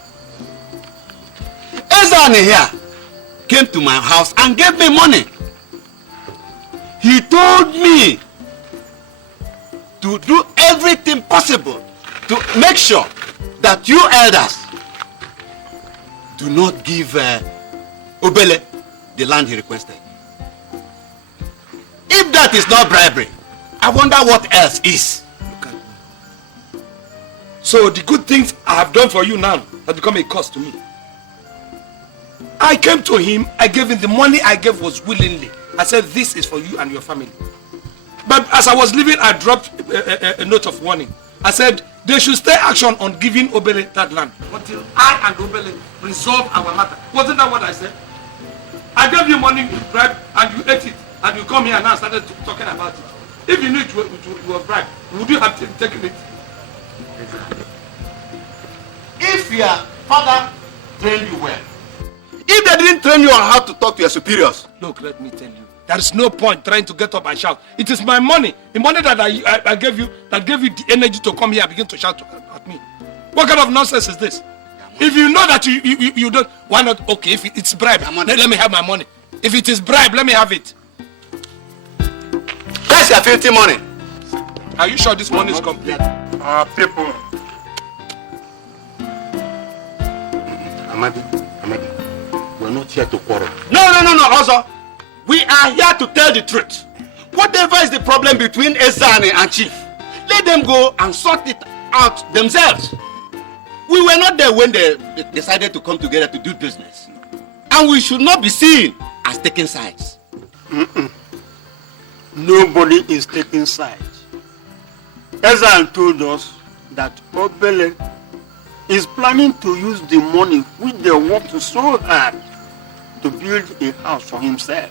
Ezani here came to my house and gave me money. He told me to do everything possible to make sure that you elders do not give Obele the land he requested. If that is not bribery, I wonder what else is. Look at me. So the good things I have done for you now have become a cost to me. I came to him, I gave him the money I gave was willingly. I said, this is for you and your family. But as I was leaving, I dropped a note of warning. I said, they should stay action on giving Obele that land until I and Obele resolve our matter. Wasn't that what I said? I gave you money, you bribe, and you ate it. And you come here and now started talking about it. If you knew it was bribe, would you have taken it? If your father trained you well, if they didn't train you on how to talk to your superiors. Look, let me tell you. There is no point trying to get up and shout. It is my money. The money that I gave you, that gave you the energy to come here and begin to shout at me. What kind of nonsense is this? If you know that you don't, why not? Okay, if it's bribe, let me have my money. If it is bribe, let me have it. That's your filthy money. Are you sure this money is complete? People. Amadi, we're not here to quarrel. No, also. We are here to tell the truth. Whatever is the problem between Ezani and Chief, Let them go and sort it out themselves. We were not there when they decided to come together to do business. And we should not be seen as taking sides. Nobody is taking sides. Ezan told us that Obele is planning to use the money which they worked so hard to build a house for himself.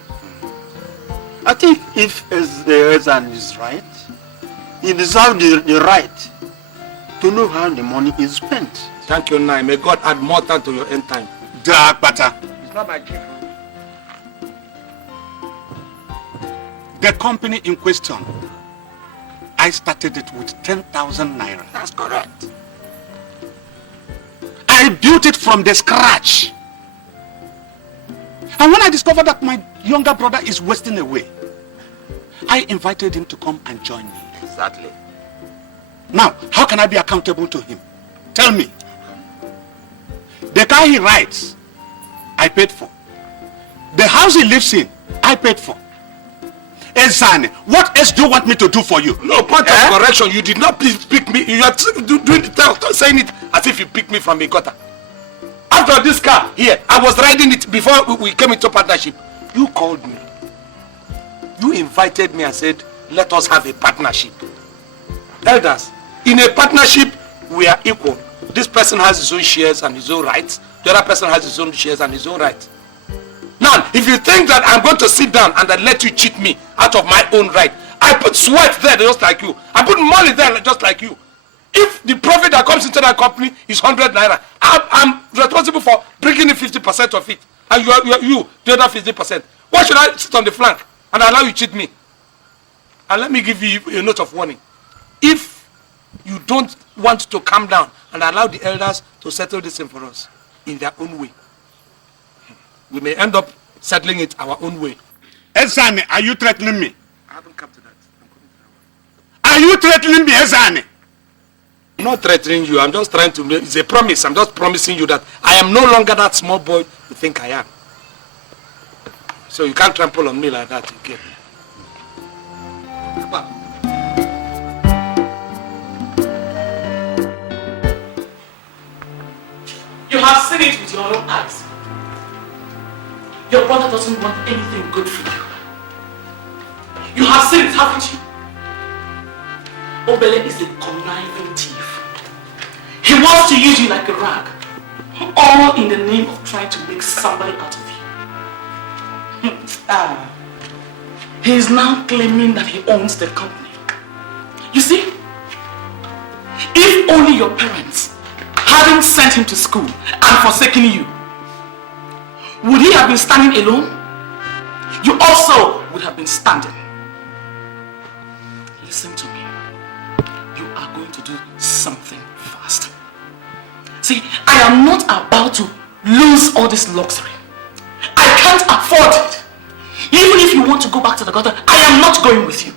I think if Ezan is right, he deserves the right to know how the money is spent. Thank you, Nai. May God add more time to your end time. Dark butter. It's not my gift. The company in question, I started it with 10,000 naira. That's correct. I built it from the scratch. And when I discovered that my younger brother is wasting away, I invited him to come and join me. Exactly. Now, how can I be accountable to him? Tell me. The car he rides, I paid for. The house he lives in, I paid for. Ezane, what else do you want me to do for you? No, point of correction. You did not please pick me. You are doing saying it as if you picked me from a gutter. After this car here, I was riding it before we came into partnership. You called me. You invited me and said, let us have a partnership. Elders, in a partnership, we are equal. This person has his own shares and his own rights. The other person has his own shares and his own rights. Now, if you think that I'm going to sit down and then let you cheat me out of my own right, I put sweat there just like you. I put money there just like you. If the profit that comes into that company is 100 naira, I'm responsible for bringing in 50% of it. And you the other 50%. Why should I sit on the flank and allow you cheat me? And let me give you a note of warning. If you don't want to calm down and allow the elders to settle this thing for us in their own way, we may end up settling it our own way. Ezane, are you threatening me? I haven't come to that. I'm Are you threatening me, Ezane? I'm not threatening you. I'm just trying to make, it's a promise. I'm just promising you that I am no longer that small boy you think I am. So you can't trample on me like that again. You have seen it with your own eyes. Your brother doesn't want anything good for you. You have seen it, haven't you? Obele is a conniving thief. He wants to use you like a rag, all in the name of trying to make somebody out of you. He is now claiming that he owns the company. You see, if only your parents hadn't sent him to school and forsaken you, would he have been standing alone? You also would have been standing. Listen to me. You are going to do something fast. See, I am not about to lose all this luxury. I can't afford it. Even if you want to go back to the gutter, I am not going with you.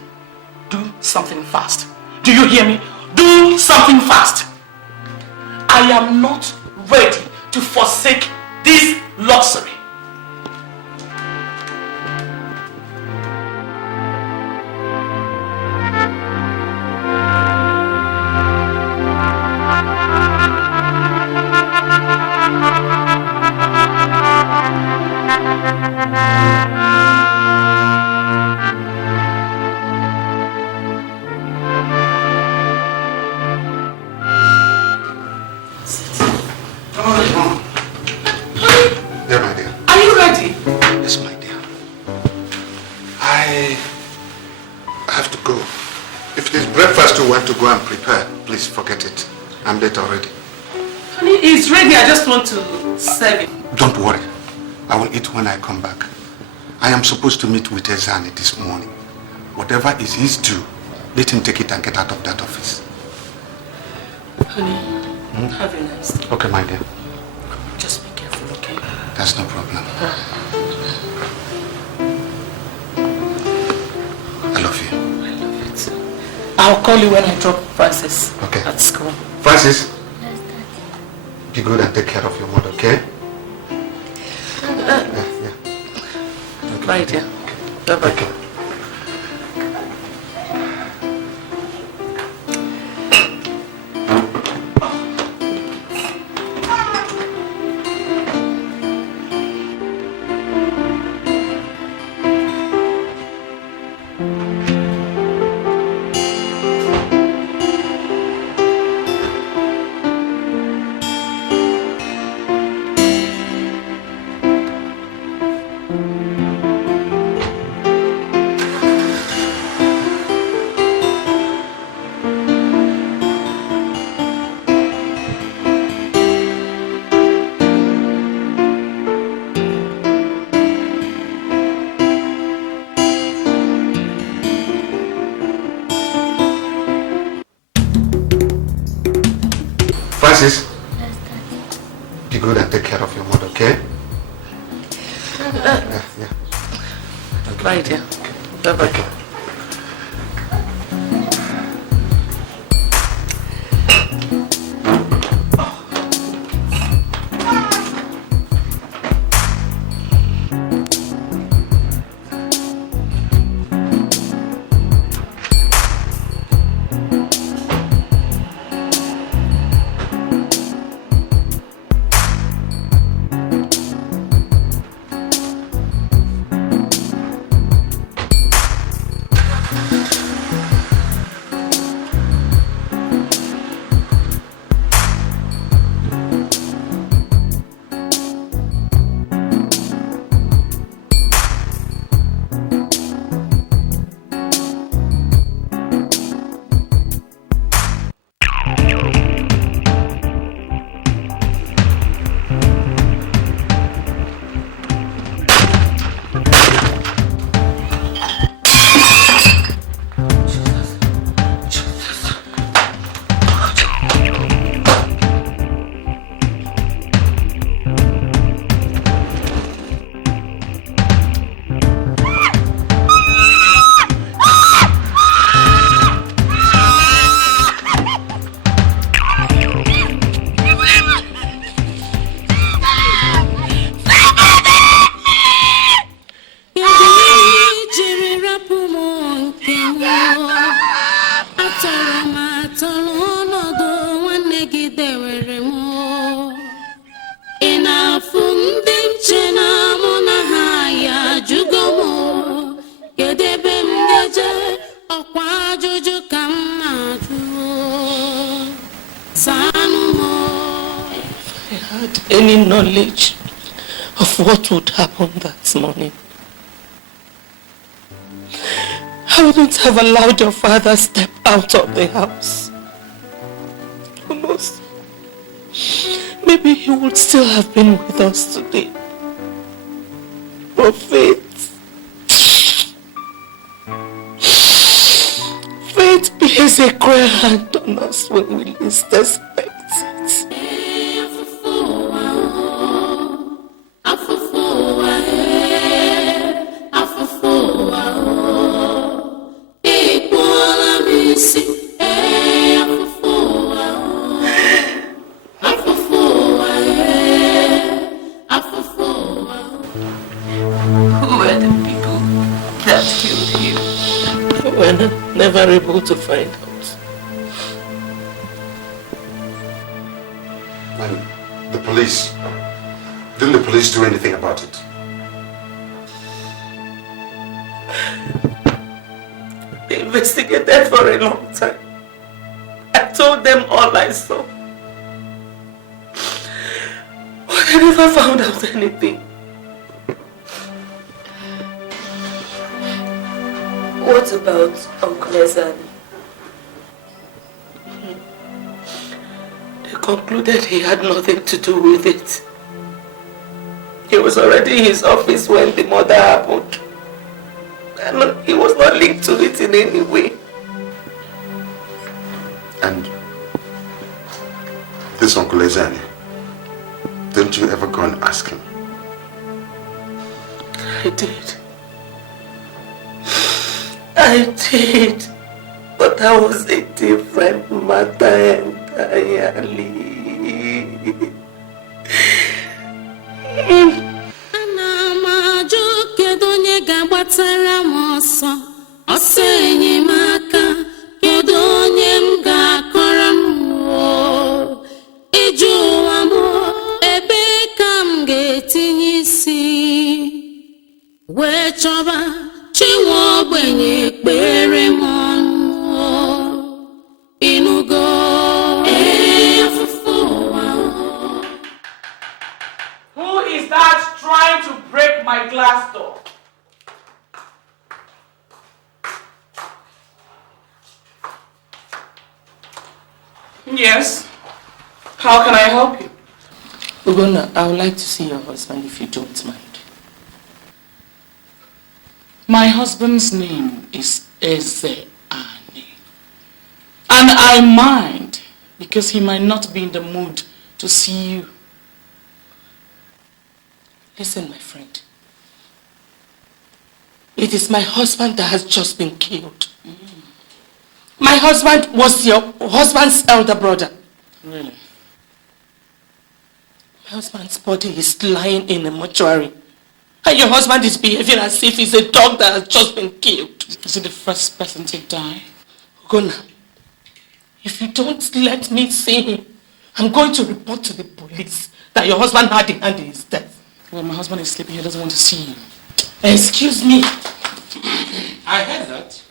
Do something fast. Do you hear me? Do something fast. I am not ready to forsake this luxury. To go and prepare, please forget it. I'm late already. Honey, it's ready. I just want to serve it. Don't worry. I will eat when I come back. I am supposed to meet with Ezane this morning. Whatever is his due, let him take it and get out of that office. Honey, have a nice day. Okay, my dear. Just be careful, okay? That's no problem. I love you. I'll call you when I drop Francis at school. Francis? Yes, Daddy. Be good and take care of your mother, okay? Yeah. Okay. Right, yeah. Bye-bye. Okay. Francis, be good and take care of your mother, okay? Yeah. Bye, dear. Bye-bye. Okay. Any knowledge of what would happen that morning, I wouldn't have allowed your father step out of the house. Who knows? Maybe he would still have been with us today. But fate plays a cruel hand on us when we least expect it. Never able to find out. And the police? Didn't the police do anything about it? They investigated for a long time. I told them all I saw. But I never found out anything. What about Uncle Ezan? They concluded he had nothing to do with it. He was already in his office when the murder happened. And he was not linked to it in any way. And this Uncle Ezani, didn't you ever go and ask him? I did. I did, but that was a different matter entirely. Who is that trying to break my glass door? Yes. How can I help you? Ugonna, I would like to see your husband if you don't mind. My husband's name is Eze Ani. And I mind Because he might not be in the mood to see you. Listen, my friend. It is my husband that has just been killed. My husband was your husband's elder brother. Really? My husband's body is lying in a mortuary. And your husband is behaving as if he's a dog that has just been killed. Is he the first person to die? Gona, if you don't let me see him, I'm going to report to the police that your husband had a hand in his death. Well, my husband is sleeping. He doesn't want to see you. Excuse me. I heard that.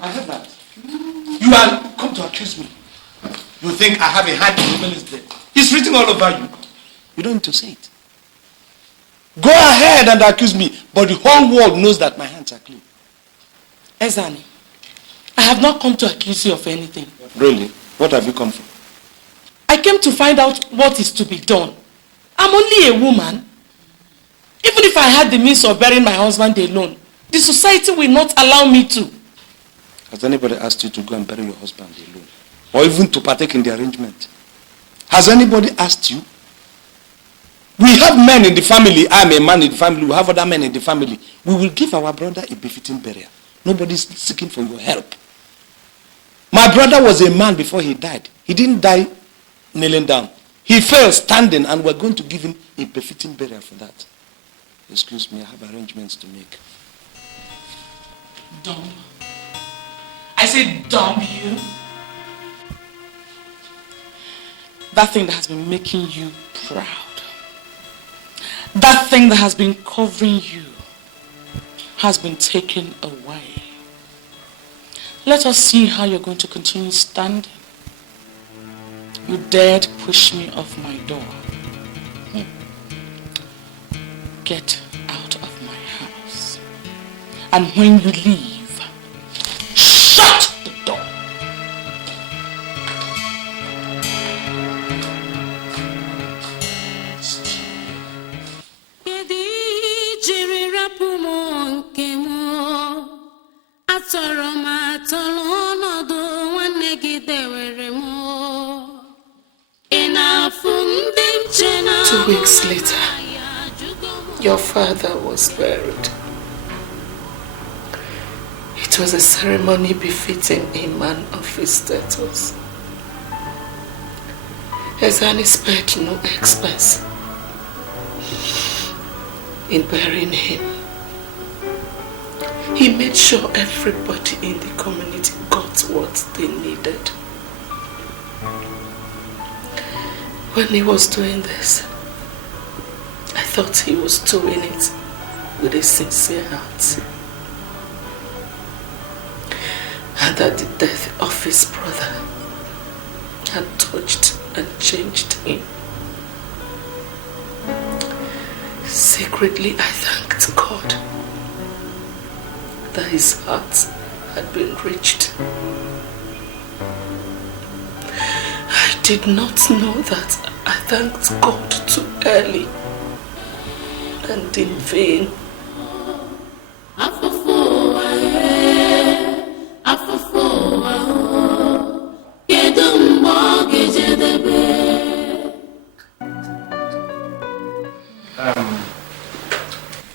I heard that. You are come to accuse me. You think I have a hand in the fellow's death. It's written all over you. You don't need to say it. Go ahead and accuse me, but the whole world knows that my hands are clean. Ezani, I have not come to accuse you of anything. Really? What have you come for? I came to find out what is to be done. I'm only a woman. Even if I had the means of burying my husband alone, the society will not allow me to. Has anybody asked you to go and bury your husband alone? Or even to partake in the arrangement? Has anybody asked you? We have men in the family. I'm a man in the family. We have other men in the family. We will give our brother a befitting burial. Nobody's seeking for your help. My brother was a man before he died. He didn't die kneeling down. He fell standing, and we're going to give him a befitting burial for that. Excuse me, I have arrangements to make. Dumb. I said dumb you. That thing that has been making you proud. That thing that has been covering you has been taken away. Let us see how you're going to continue standing. You dared push me off my door. Get out of my house. And when you leave, shut the door. Two weeks later, your father was buried. It was a ceremony befitting a man of his status. Ezani spared no expense in burying him. He made sure everybody in the community got what they needed. When he was doing this, I thought he was doing it with a sincere heart. And that the death of his brother had touched and changed him. Secretly, I thanked God that his heart had been reached. I did not know that I thanked God too early and in vain.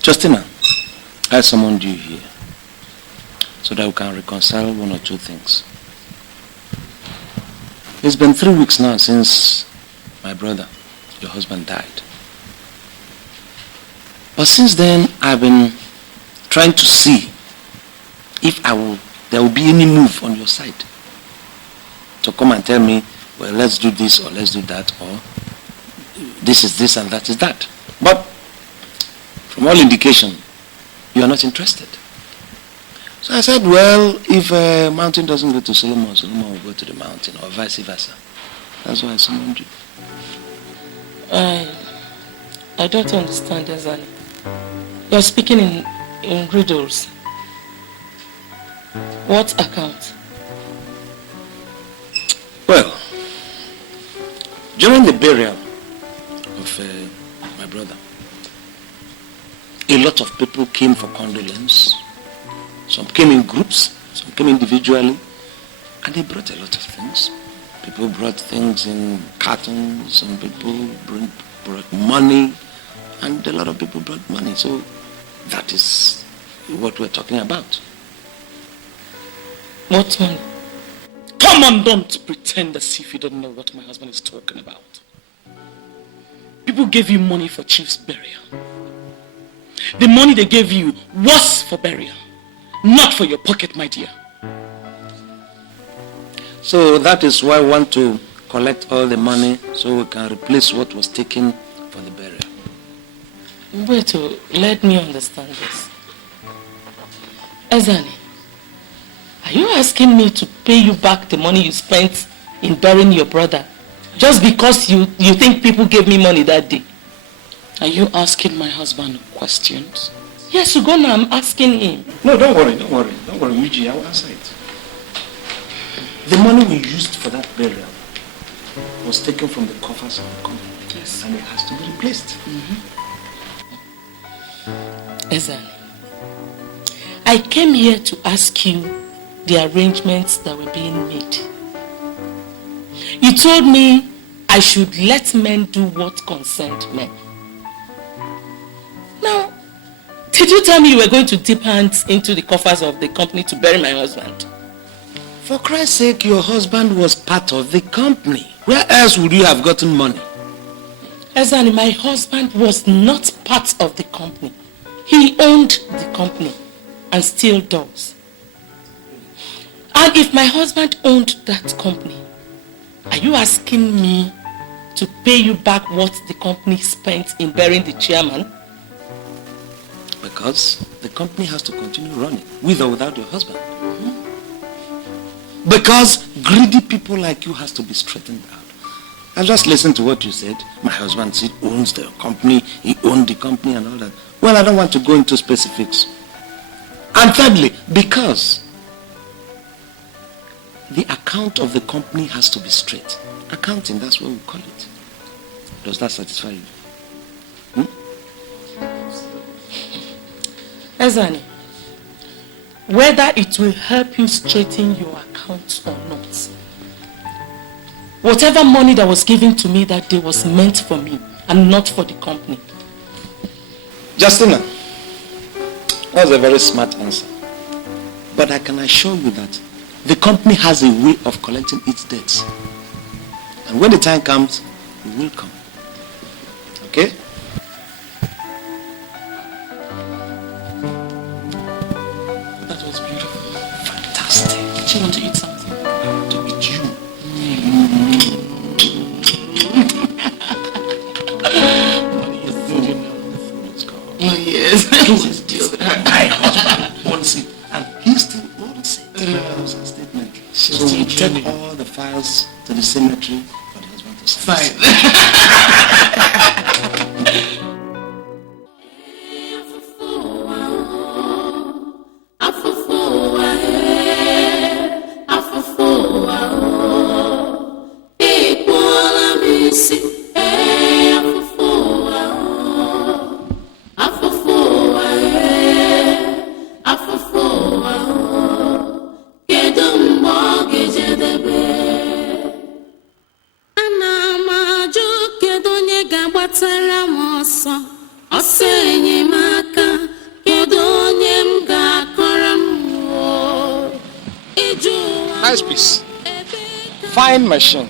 Justina, I summoned you here so that we can reconcile one or two things. It's been 3 weeks now since my brother, your husband, died. But since then, I've been trying to see if there will be any move on your side to come and tell me, well, let's do this or let's do that, or this is this and that is that. But from all indication, you are not interested. So I said, well, if a mountain doesn't go to Solomon, Solomon will go to the mountain, or vice versa. That's why I summoned you. I don't understand, Ezani. You're speaking in riddles. What account? Well, during the burial of my brother, a lot of people came for condolence. Some came in groups, some came individually, and they brought a lot of things. People brought things in cartons, some people brought money, and a lot of people brought money. So that is what we're talking about. What money? Come on, don't pretend as if you don't know what my husband is talking about. People gave you money for chief's burial. The money they gave you was for burial, not for your pocket, my dear. So that is why we want to collect all the money so we can replace what was taken for the burial. Wait, let me understand this. Ezani, are you asking me to pay you back the money you spent in burying your brother just because you think people gave me money that day? Are you asking my husband questions? Yes, Ugonna, I'm asking him. No, don't worry, Miji, I will answer it. The money we used for that burial was taken from the coffers of the company. Yes. And it has to be replaced. Ezani, I came here to ask you the arrangements that were being made. You told me I should let men do what concerned men. Now, did you tell me you were going to dip hands into the coffers of the company to bury my husband? For Christ's sake, your husband was part of the company. Where else would you have gotten money? Ezani, my husband was not part of the company. He owned the company and still does. And if my husband owned that company, are you asking me to pay you back what the company spent in burying the chairman? Because the company has to continue running, with or without your husband. Because greedy people like you has to be straightened out. I just listened to what you said. My husband said owns the company, he owned the company and all that. Well, I don't want to go into specifics. And thirdly, because the account of the company has to be straight. Accounting, that's what we call it. Does that satisfy you? Ezani, whether it will help you straighten your accounts or not, whatever money that was given to me that day was meant for me and not for the company. Justina, that was a very smart answer. But I can assure you that the company has a way of collecting its debts. And when the time comes, it will come. Okay? That was beautiful. Fantastic. She want to eat something. To eat you. Money is good, you know. The food is gone. Oh, yes. My husband owns it, and he still owns it. That was her statement. So we take all the files to the cemetery for the husband to sign. Nice piece. Fine machine.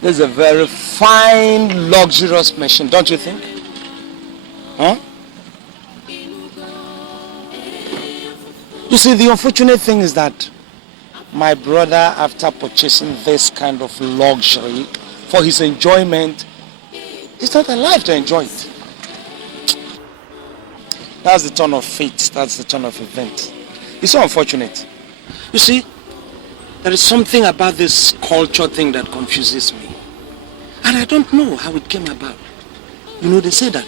This is a very fine, luxurious machine, don't you think? Huh? You see, the unfortunate thing is that my brother, after purchasing this kind of luxury for his enjoyment, is not alive to enjoy it. That's the turn of fate. That's the turn of event. It's so unfortunate. You see, there is something about this culture thing that confuses me. And I don't know how it came about. You know, they say that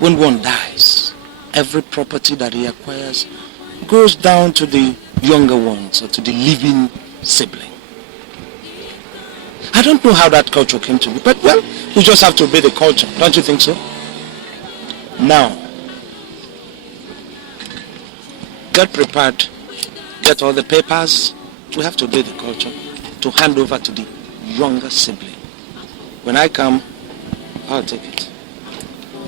when one dies, every property that he acquires goes down to the younger ones or to the living sibling. I don't know how that culture came to be, but well, we just have to obey the culture. Don't you think so? Now, get prepared. Get all the papers, we have to obey the culture to hand over to the younger sibling. When I come, I'll take it.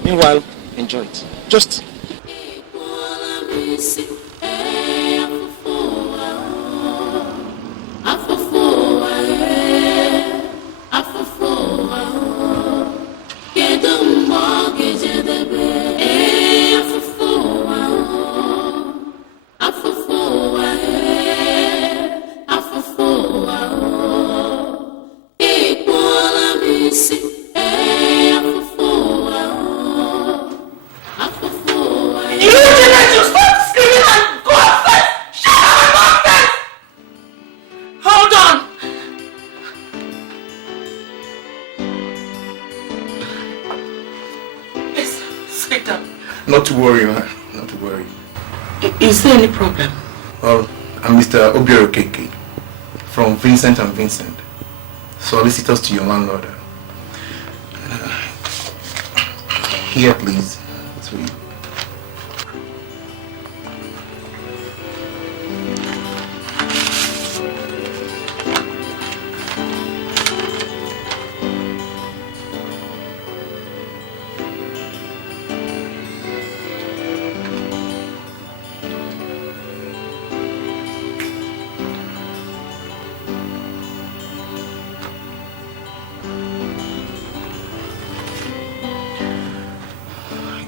Meanwhile, enjoy it. Just... Not to worry, man. Not to worry. Is there any problem? Well, I'm Mr. Obioro Keke from Vincent and Vincent, solicitors to your landlord. Here, please. That's for you.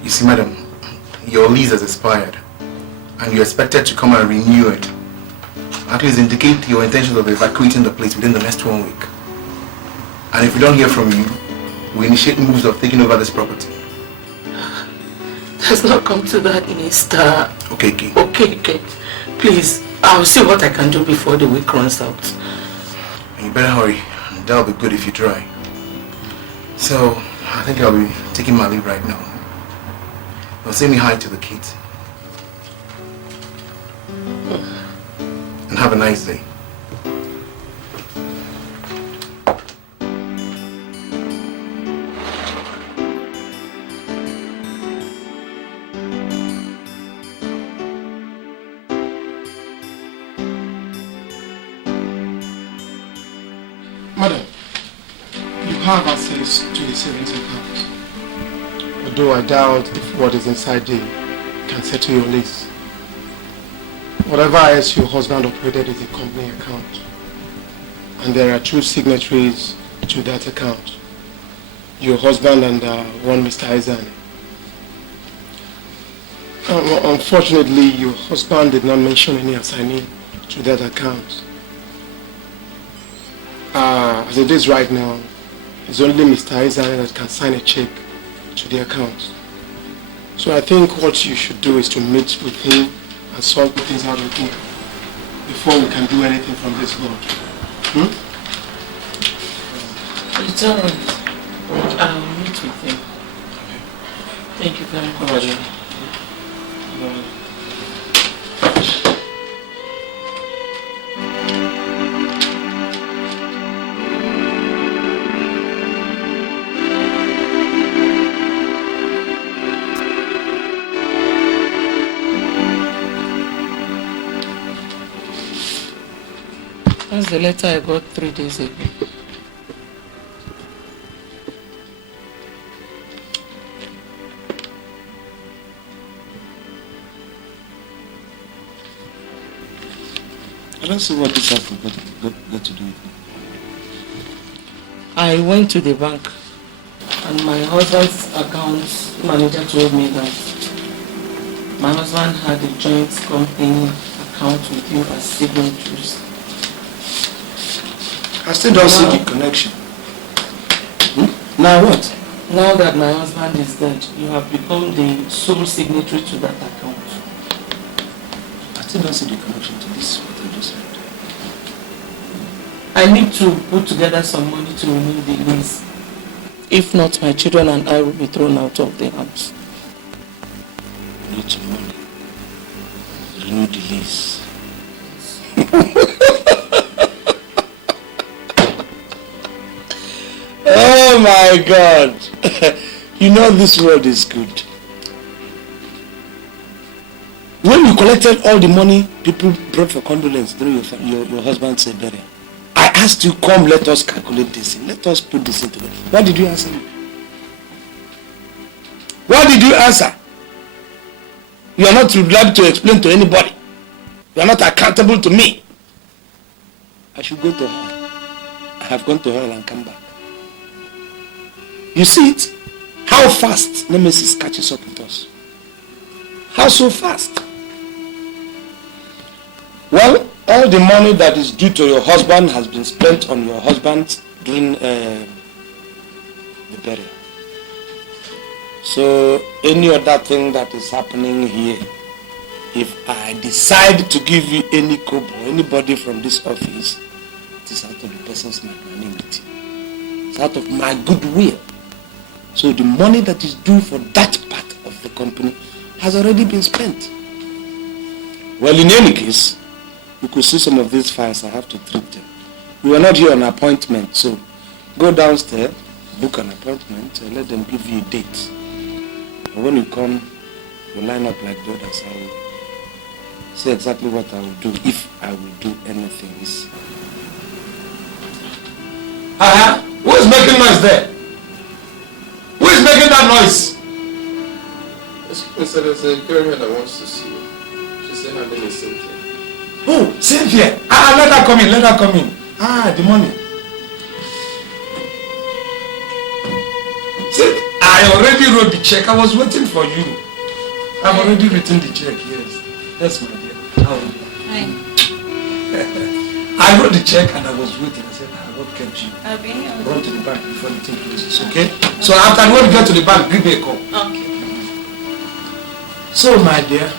You see, madam, your lease has expired and you're expected to come and renew it. At least indicate your intention of evacuating the place within the next 1 week. And if we don't hear from you, we initiate moves of taking over this property. Let's not come to that, Mr. Okay, Kay. Okay. Please, I'll see what I can do before the week runs out. And you better hurry. That'll be good if you try. So, I think I'll be taking my leave right now. Well, say me hi to the kids. And have a nice day. Madam, you have access to the savings account. Although I doubt if what is inside there can settle your lease. Whatever else your husband operated is a company account. And there are 2 signatories to that account. Your husband and one Mr. Izani. Unfortunately, your husband did not mention any assignee to that account. As it is right now, it's only Mr. Izani that can sign a check to the account. So I think what you should do is to meet with him and sort things out with him before we can do anything from this lodge. It's alright. I'll meet with him. Thank you very much. That's the letter I got 3 days ago. I don't see what this has got to do with it. I went to the bank and my husband's account manager told me that my husband had a joint company account with you as signatories. I still don't see the connection. Now what? Now that my husband is dead, you have become the sole signatory to that account. I still don't see the connection to this, what I just said. I need to put together some money to renew the lease. If not, my children and I will be thrown out of the house. Need some money. Renew the lease. Oh my God! You know this world is good. When you collected all the money people brought for condolence during your husband's burial. I asked you, come, let us calculate this. Let us put this into it. What did you answer me? What did you answer? You are not allowed to explain to anybody. You are not accountable to me. I should go to hell. I have gone to hell and come back. You see it? How fast Nemesis catches up with us. How so fast? Well, all the money that is due to your husband has been spent on your husband during the burial. So any other thing that is happening here, if I decide to give you any kobo, anybody from this office, it is out of the person's magnanimity. It's out of my goodwill. So the money that is due for that part of the company has already been spent. Well, in any case, you could see some of these files. I have to treat them. We were not here on appointment, so go downstairs, book an appointment, and let them give you a date. And when you come, you line up like the others. I will say exactly what I will do, if I will do anything. Who is making noise there? Who is making that noise? There's a girl here that wants to see you. She said her name is Cynthia. Oh, Cynthia! Let her come in, let her come in. The money. See, I already wrote the check. I was waiting for you. I've already written the check, yes. Yes, my dear. How are you? Fine. I wrote the check and I was waiting. I said, what kept you? I'll be here. Run to the bank before the thing closes, okay? So after when you get to the bank, give me a call. Okay. So, my dear,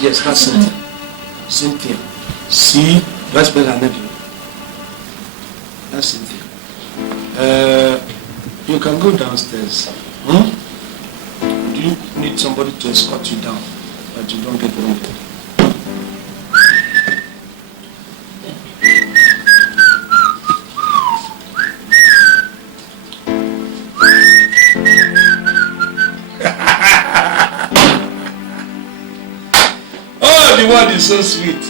yes, that's Cynthia. Cynthia. See, let's spell her name. That's Cynthia. You can go downstairs. Do you need somebody to escort you down, but you don't get wounded? The word is so sweet.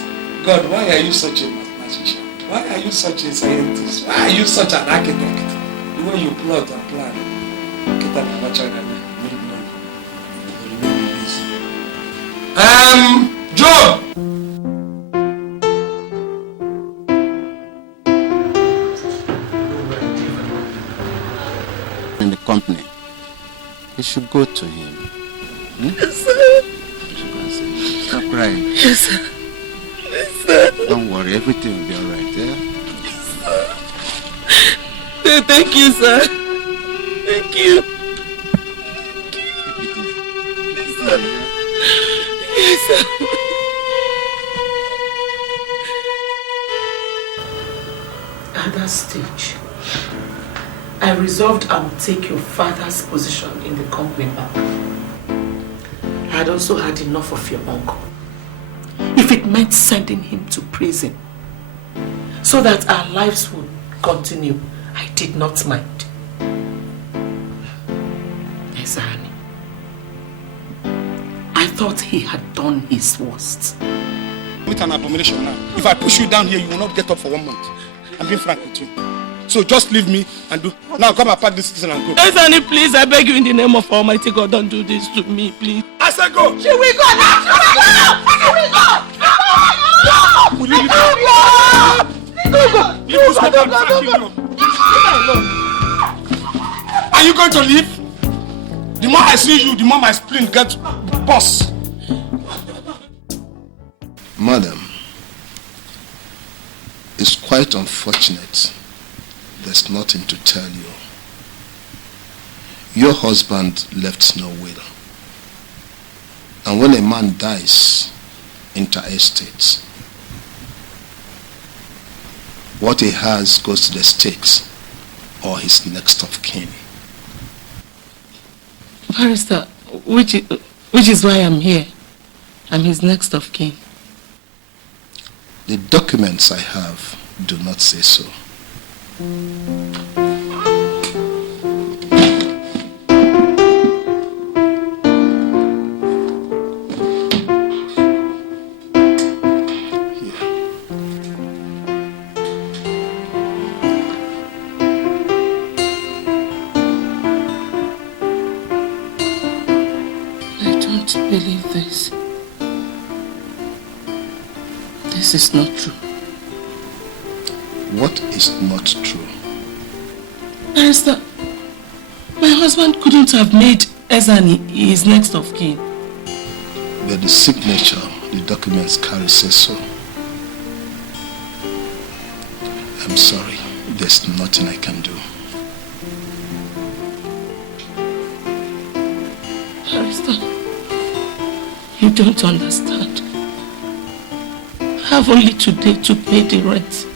God, why are you such a mathematician? Why are you such a scientist? Why are you such an architect? The way you plot and plan. Job! In the company, you should go to him. Yes, sir. Stop crying. Yes, sir. Yes, sir. Don't worry, everything will be alright, yeah? Yes, sir. Thank you, sir. Thank you. Yes, sir. Yes, sir. At that stage, I resolved I would take your father's position in the company back. I had also had enough of your uncle. If it meant sending him to prison so that our lives would continue, I did not mind. Yes, honey. I thought he had done his worst. With an abomination now. If I push you down here, you will not get up for 1 month. I'm being frank with you. So just leave me and do. Now come and pack this thing and go. Yes, honey, please, I beg you in the name of Almighty God, don't do this to me, please. I said go! She will go now! She will go! Will you leave Are you going to leave? The more I see you, the more my spleen gets burst. Madam, it's quite unfortunate. There's nothing to tell you. Your husband left no will. And when a man dies interstate, what he has goes to the state or his next of kin. Barrister, which is why I'm here. I'm his next of kin. The documents I have do not say so. This is not true. What is not true? Barrister, my husband couldn't have made Ezani his next of kin. But the signature the documents carry says so. I'm sorry. There's nothing I can do. Barrister, you don't understand. I have only today to pay the rent.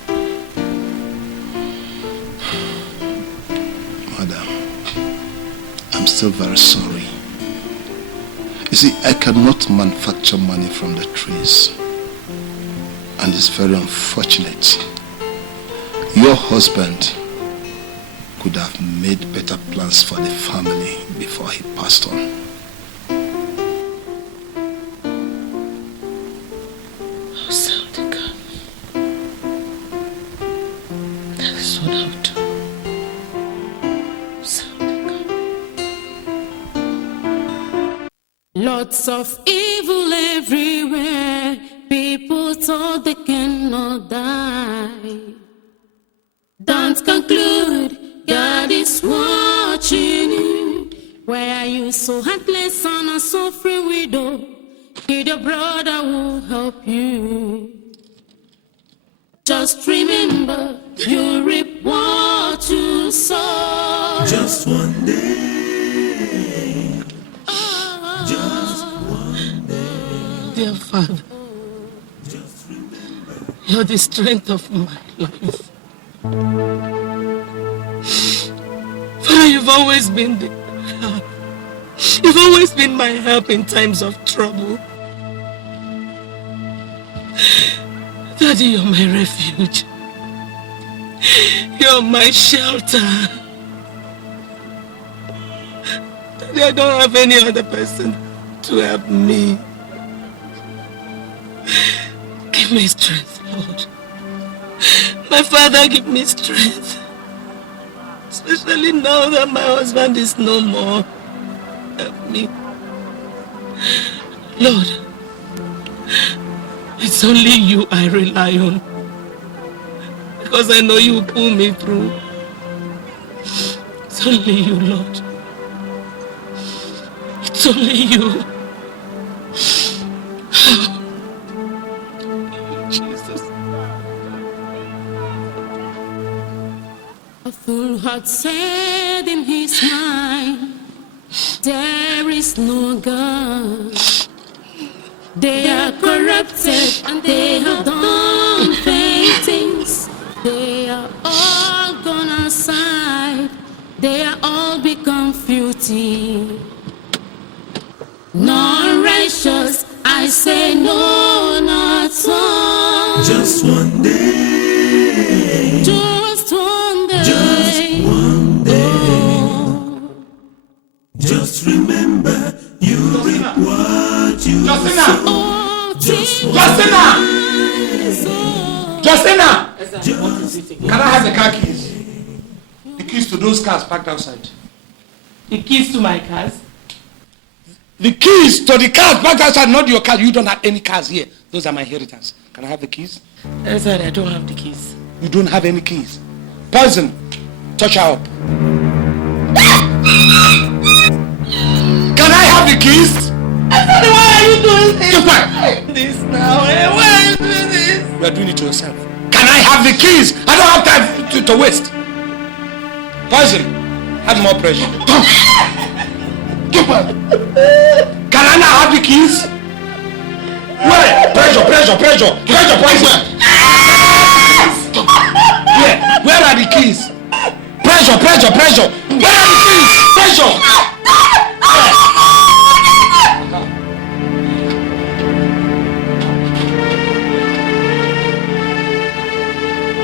Madam, I'm still very sorry. You see, I cannot manufacture money from the trees. And it's very unfortunate. Your husband could have made better plans for the family before he passed on. I'll sell the car. That is what I'll do. Sell the car. Lots of evil everywhere. People thought they cannot die. Don't conclude, God is watching you. Why are you so helpless on a suffering widow? Kid, your brother will help you. Just remember, you reap what you sow. Just one day. Just one day. Dear Father, you're the strength of my life. Father, you've always been the help. You've always been my help in times of trouble. Daddy, you're my refuge. You're my shelter. Daddy, I don't have any other person to help me. Give me strength, Lord. My Father, give me strength. Especially now that my husband is no more. Help me. Lord, it's only you I rely on. Because I know you will pull me through. It's only you, Lord. It's only you. Jesus. A fool had said in his mind, there is no God. They are corrupted and they have done vain things. They are all gone aside. They are all become filthy. Non-righteous, I say no, not one. Just one day. Just one day. Just one day. Oh. Just remember, you reap what you sow. Justina! Can I have the car keys? The keys to those cars parked outside. The keys to my cars? The keys to the cars parked outside, not your car. You don't have any cars here. Those are my inheritance. Can I have the keys? Sorry, I don't have the keys. You don't have any keys. Poison, touch her up. Can I have the keys? Sorry, why are you doing this? Keep quiet. This now, why are you doing this? You are doing it to yourself. Can I have the keys? I don't have time to waste. Poison, have more pressure. Keep quiet. Can I now have the keys? Where? Pressure, poison. Where are the keys? Pressure. Where are the keys? Pressure.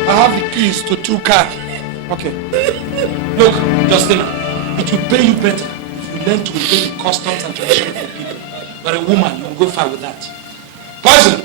I have the keys to 2 cars. Okay. Look, Justina, it will pay you better if you learn to obey the customs and traditions of people. But a woman, you will go far with that. Poison!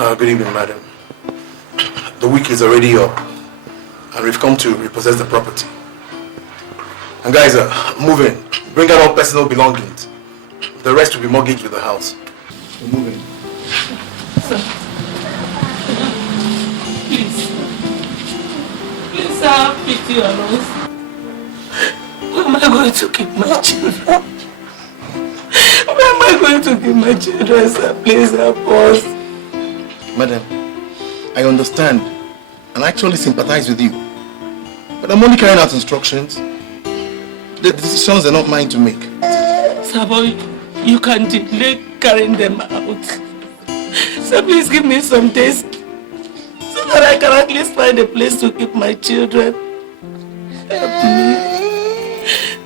Good evening, madam. The week is already up, and we've come to repossess the property. And guys, move in. Bring out all personal belongings. The rest will be mortgaged with the house. So move in. Sir. Please. Please, sir, have pity on us. Where am I going to keep my children? Where am I going to keep my children, sir? Please help us. Madam, I understand and actually sympathize with you. But I'm only carrying out instructions. The decisions are not mine to make. Sir, boy, you can delay carrying them out. So please give me some days so that I can at least find a place to keep my children. Help me.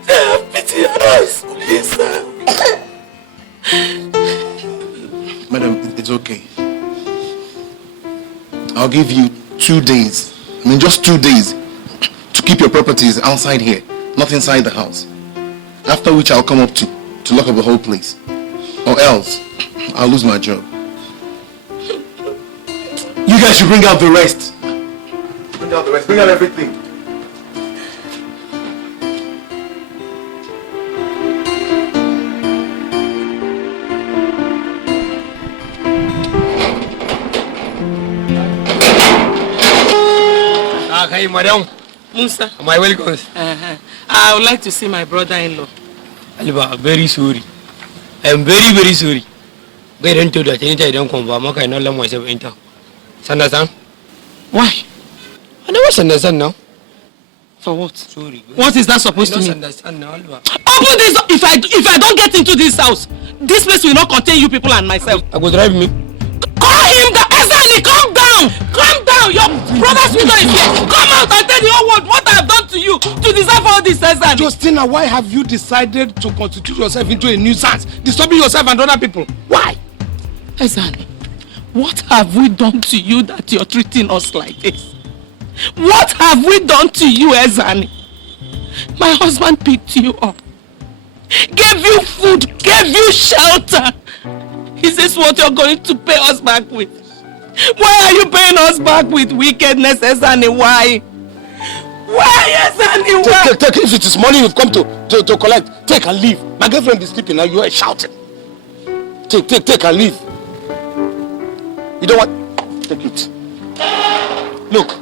Have pity on us, please, sir. Madam, it's okay. I'll give you 2 days. I mean, just 2 days to keep your properties outside here, not inside the house. After which I'll come up to lock up the whole place. Or else, I'll lose my job. You guys should bring out the rest. Bring out the rest. Bring out everything. Hi, madam. Musa. My welcome. I would like to see my brother-in-law. Alba, very sorry. I am very, very sorry. They don't do that anytime I don't come back. I cannot let myself enter. Understand? Why? I never understand now. For what? Sorry. What is that supposed to mean? Understand now, Alba. Open this door. If I don't get into this house, this place will not contain you people and myself. I will drive me. Call him the Ezani, calm down! Calm down! Your brother's window is here. Come out and tell the whole world what I have done to you to deserve all this, Ezani. Justina, why have you decided to constitute yourself into a nuisance, disturbing yourself and other people? Why? Ezani, what have we done to you that you're treating us like this? What have we done to you, Ezani? My husband picked you up, gave you food, gave you shelter. Is this what you're going to pay us back with? Why are you paying us back with wickedness, Ezani? Why? Why, Ezani? Why? Take, if it is money you've come to collect, take and leave. My girlfriend is sleeping now, you are shouting. Take and leave. You don't want... Take it. Look,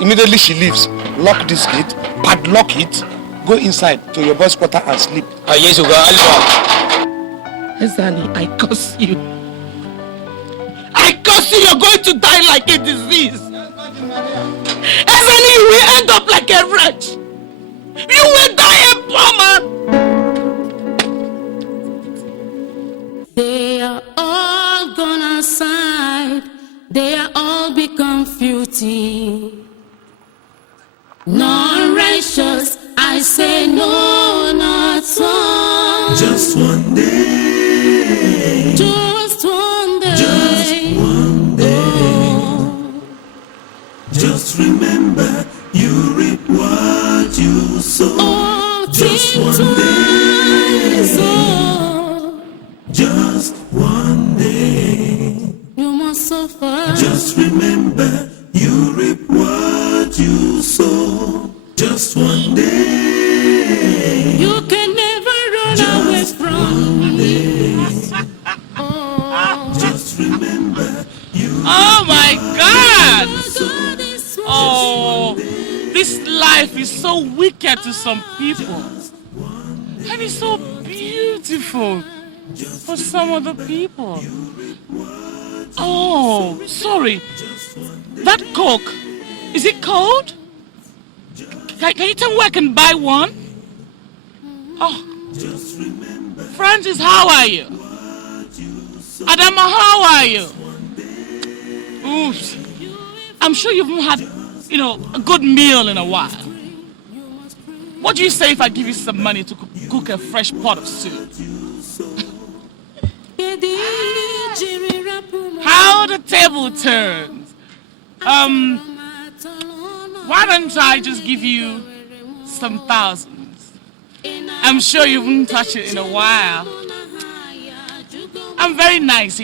immediately she leaves, lock this gate, padlock it, go inside to your boy's quarter and sleep. Yes, you go, Alba. Ezani, I curse you. I curse you, you're going to die like a disease. Ezani, you will end up like a wretch. You will die a poor man. They are all gone aside. They are all become filthy. Non-righteous, I say no, not so. Just one day. Just one day. Just one day. Just remember, you reap what you sow. Oh, just one day. Just one day. You must suffer. Just remember, you reap what you sow. Just one day. You can never run away from me. Just remember, you. Oh my God! Oh, this life is so wicked to some people, and it's so beautiful for some other people. Oh, sorry. That Coke, is it cold? Can you tell me where I can buy one? Oh, Francis, how are you? Adama, how are you? Oops. I'm sure you haven't had, a good meal in a while. What do you say if I give you some money to cook a fresh pot of soup? How the table turns. Why don't I just give you some thousands? I'm sure you haven't touched it in a while. I'm very nice,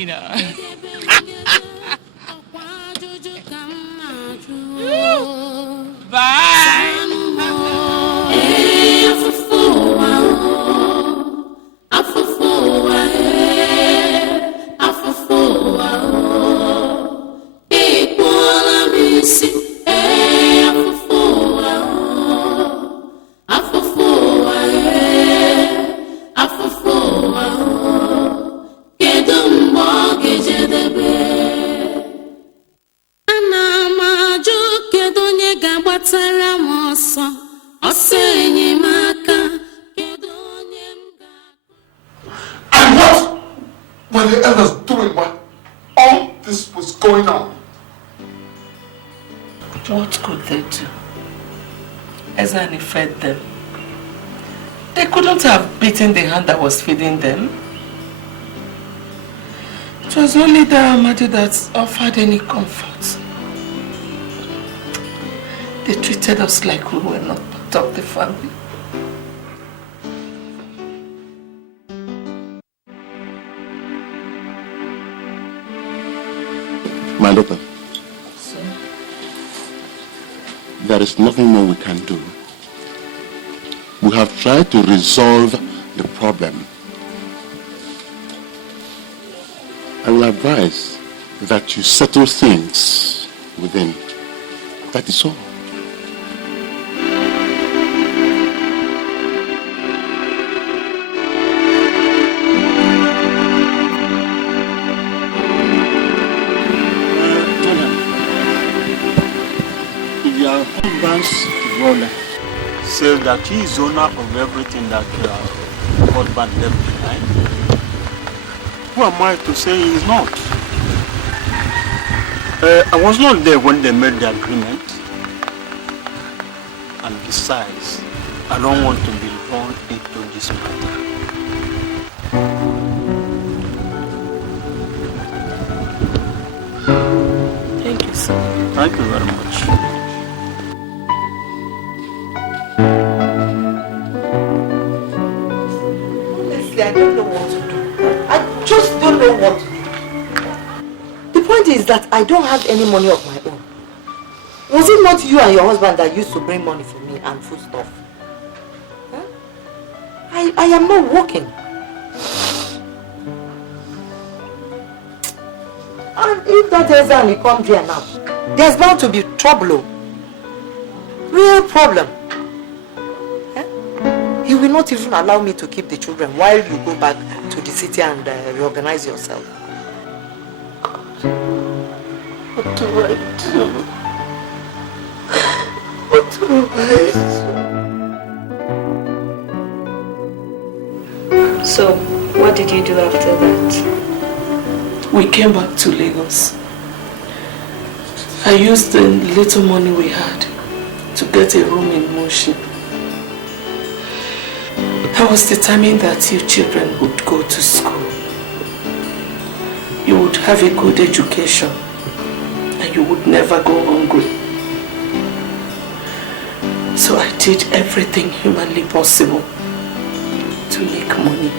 were the elders doing while all this was going on? What could they do? Ezani fed them. They couldn't have beaten the hand that was feeding them. It was only the Amadi that offered any comfort. They treated us like we were not part of the family. My daughter, there is nothing more we can do. We have tried to resolve the problem. I will advise that you settle things within. That is all. Your husband's brother says that he is owner of everything that your husband left behind. Who am I to say he is not? I was not there when they made the agreement. And besides, I don't want to be drawn into this matter. Thank you, sir. Thank you very much. Honestly, I don't know what to do. I just don't know what to do. The point is that I don't have any money of my own. Was it not you and your husband that used to bring money for me and food stuff? Huh? I am not working. And if that Ezani comes here now, there's bound to be trouble. Real problem. He will not even allow me to keep the children while you go back to the city and reorganize yourself. What do I do? What do I do? So, what did you do after that? We came back to Lagos. I used the little money we had to get a room in Moshi. I was determined that you children would go to school. You would have a good education and you would never go hungry. So I did everything humanly possible to make money.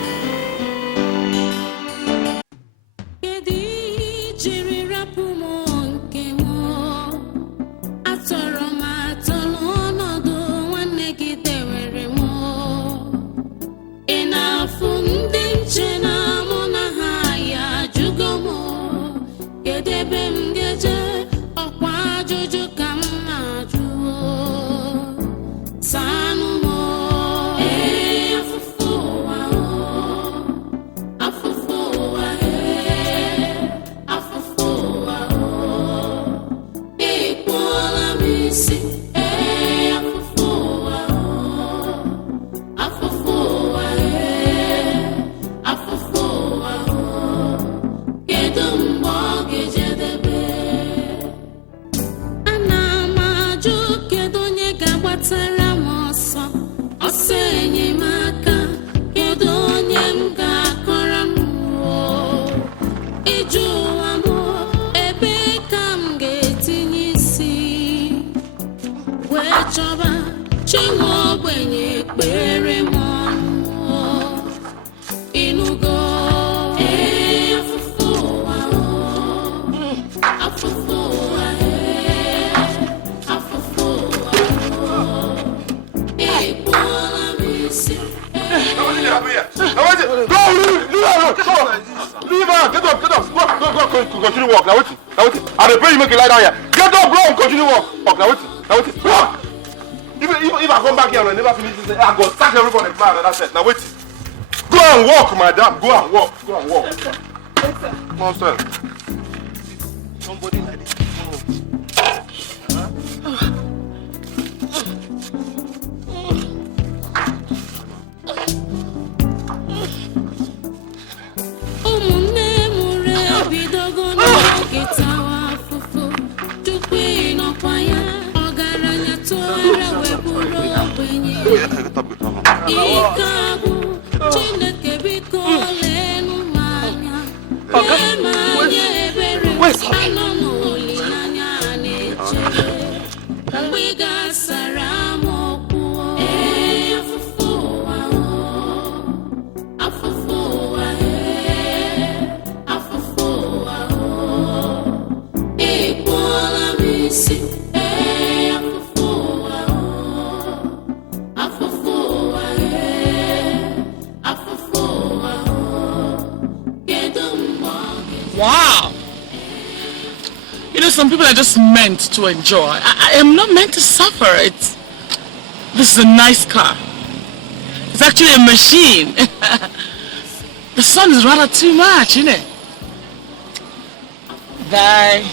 Continue walk. Now wait. I pray you make it lie down here. Get up, bro, and continue walk. Now wait. If I come back here and I never finish this, I go sack everybody and that's it. Now wait. Go and walk, madam. Go and walk. Monster. Somebody like this. Umunne Wow! You know, some people are just meant to enjoy. I am not meant to suffer. This is a nice car. It's actually a machine. The sun is rather too much, isn't it? Bye.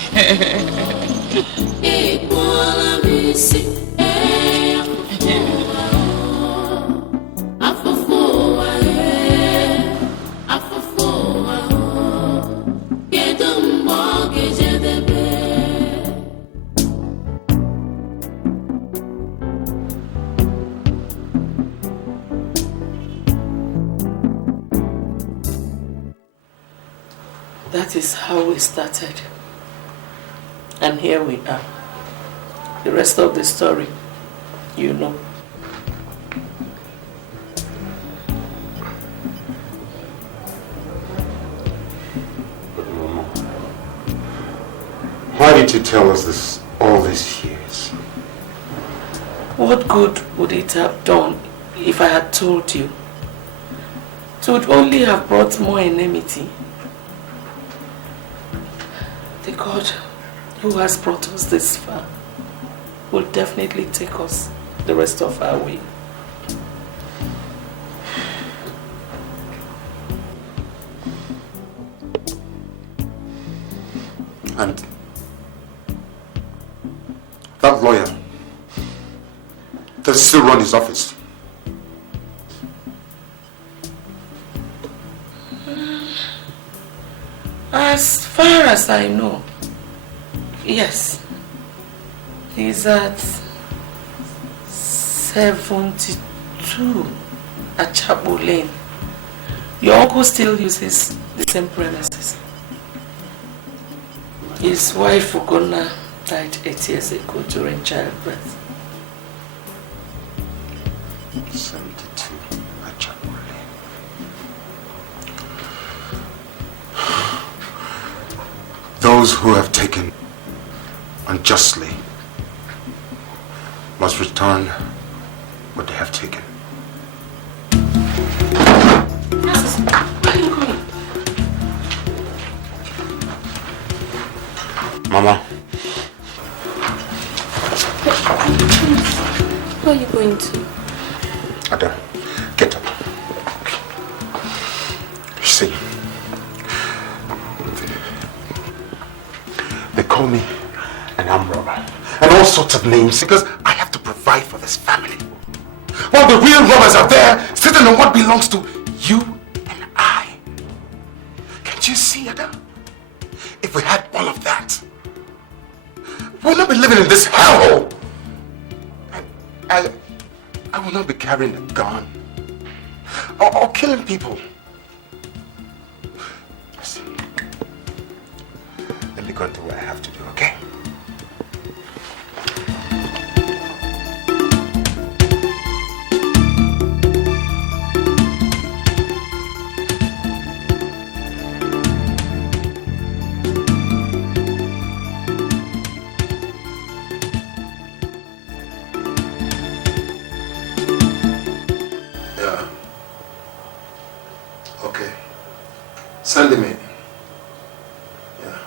That is how we started. And here we are. The rest of the story, you know. Why did you tell us this all these years? What good would it have done if I had told you? It would only have brought more enmity. The God who has brought us this far will definitely take us the rest of our way. And that lawyer, does he still run his office? As far as I know, yes. He's at 72 at Chapel Lane. Your uncle still uses the same premises. His wife, Ugonna, died 8 years ago during childbirth. 72 at Chapel Lane. Those who have taken unjustly must return what they have taken. Mama. Where are you going to? Adam, get up. You see, they call me an arm robber and all sorts of names because I have to provide for this family. While the real robbers are there sitting on what belongs to you and I. Can't you see, Adam? If we had all of that, we would not be living in this hellhole. I will not be carrying a gun or killing people. Listen, let me go and do what I have to do, okay? Send him in. Yeah.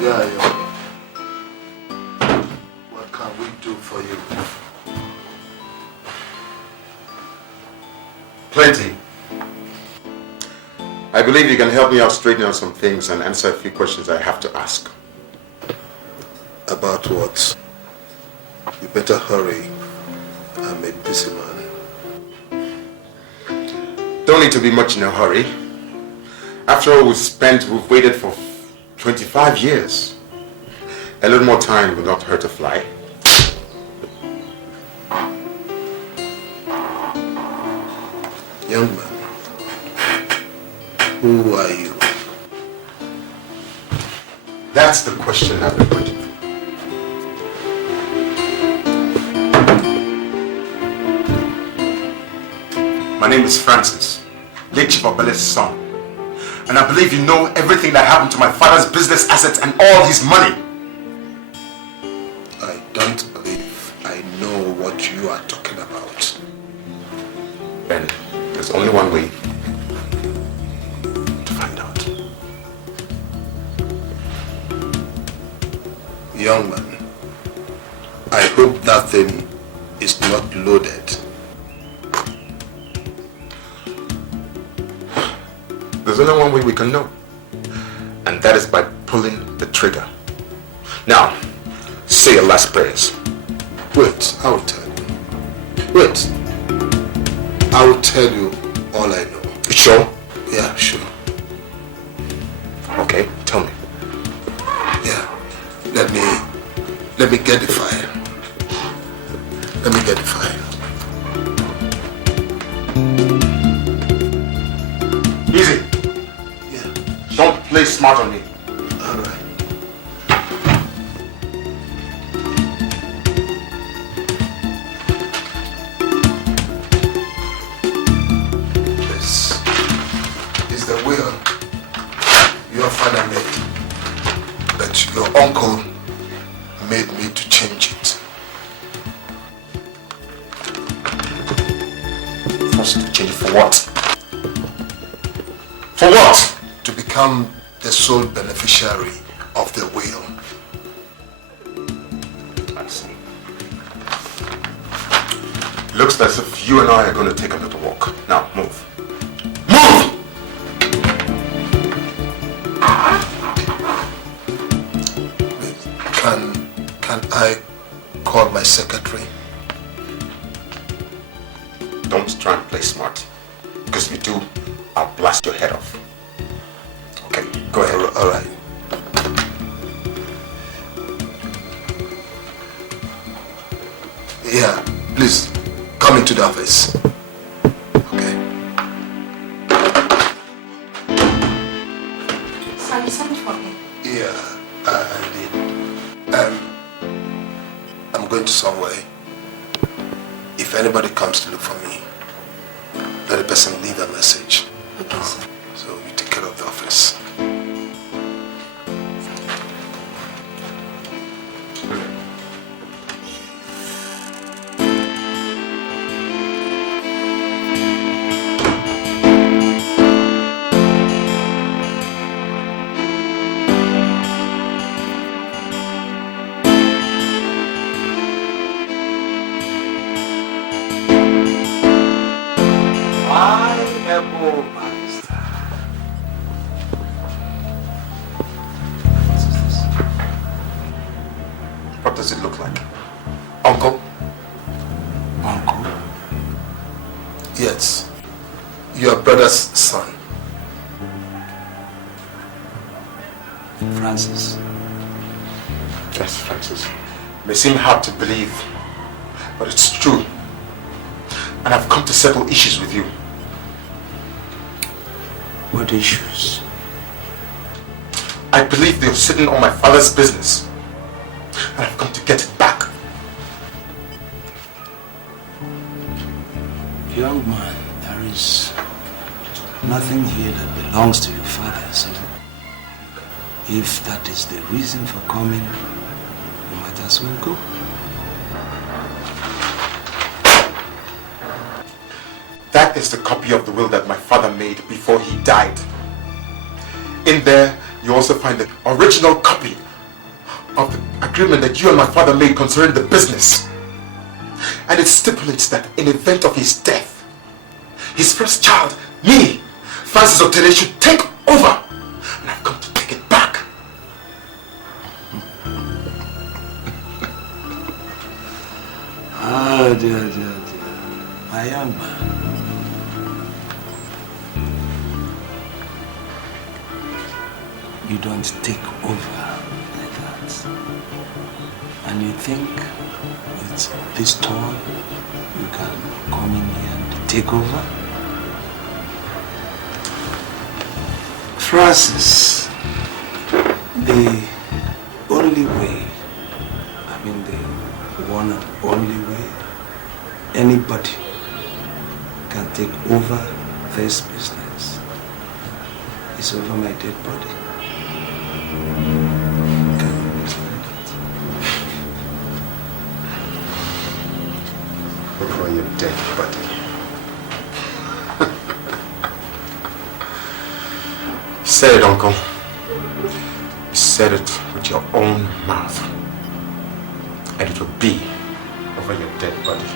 Yeah. What can we do for you? Plenty. I believe you can help me out straighten out some things and answer a few questions I have to ask. About what? You better hurry. I'm a busy man. Don't need to be much in a hurry. After all we've waited for 25 years. A little more time will not hurt a fly. Young man, who are you? That's the question I've been waiting for. My name is Francis, late Chief Obele's son. And I believe you know everything that happened to my father's business assets and all his money. I don't believe I know what you are talking about. Ben, there's only one way to find out. Young man, I hope that thing is not loaded. There's only one way we can know. And that is by pulling the trigger. Now, say your last prayers. Wait, I'll tell you. Wait. I will tell you all I know. You sure? Yeah, sure. Okay, tell me. Yeah. Let me get the file. Let me get the file. Easy. Yeah. Don't play smart on me. All right. This is the will your father made, but your uncle made me to change it. Forced to change it for what? For what? To become the sole beneficiary of the will. I see. Looks as if you and I are going to take a little walk. Now, move. Move! Can I call my secretary? Don't try and play smart. Because if you do, I'll blast your head off. Okay, go ahead. All right. Yeah, please come into the office. Okay. So you sent for me? Yeah, I did. I'm going to somewhere. If anybody comes to look for me, let the person leave a message. Okay, sir. So you take care of the office. What does it look like? Uncle? Uncle? Yes. Your brother's son. Francis. Yes, Francis. May seem hard to believe, but it's true. And I've come to settle issues with you. What issues? I believe you're sitting on my father's business. And I've come to get it back. Young man, there is nothing here that belongs to your father, so if that is the reason for coming, you might as well go. That is the copy of the will that my father made before he died. In there, you also find the original copy of the agreement that you and my father made concerning the business. And it stipulates that in event of his death, his first child, me, Francis Otele, should take over. And I've come to take it back. Oh dear. My young man. you don't take over like that. And you think with this tone you can come in here and take over? Francis, the only way, the one and only way anybody can take over this business is over my dead body. Can you understand that? Over your dead body. You said it, Uncle. You said it with your own mouth. And it will be over your dead body.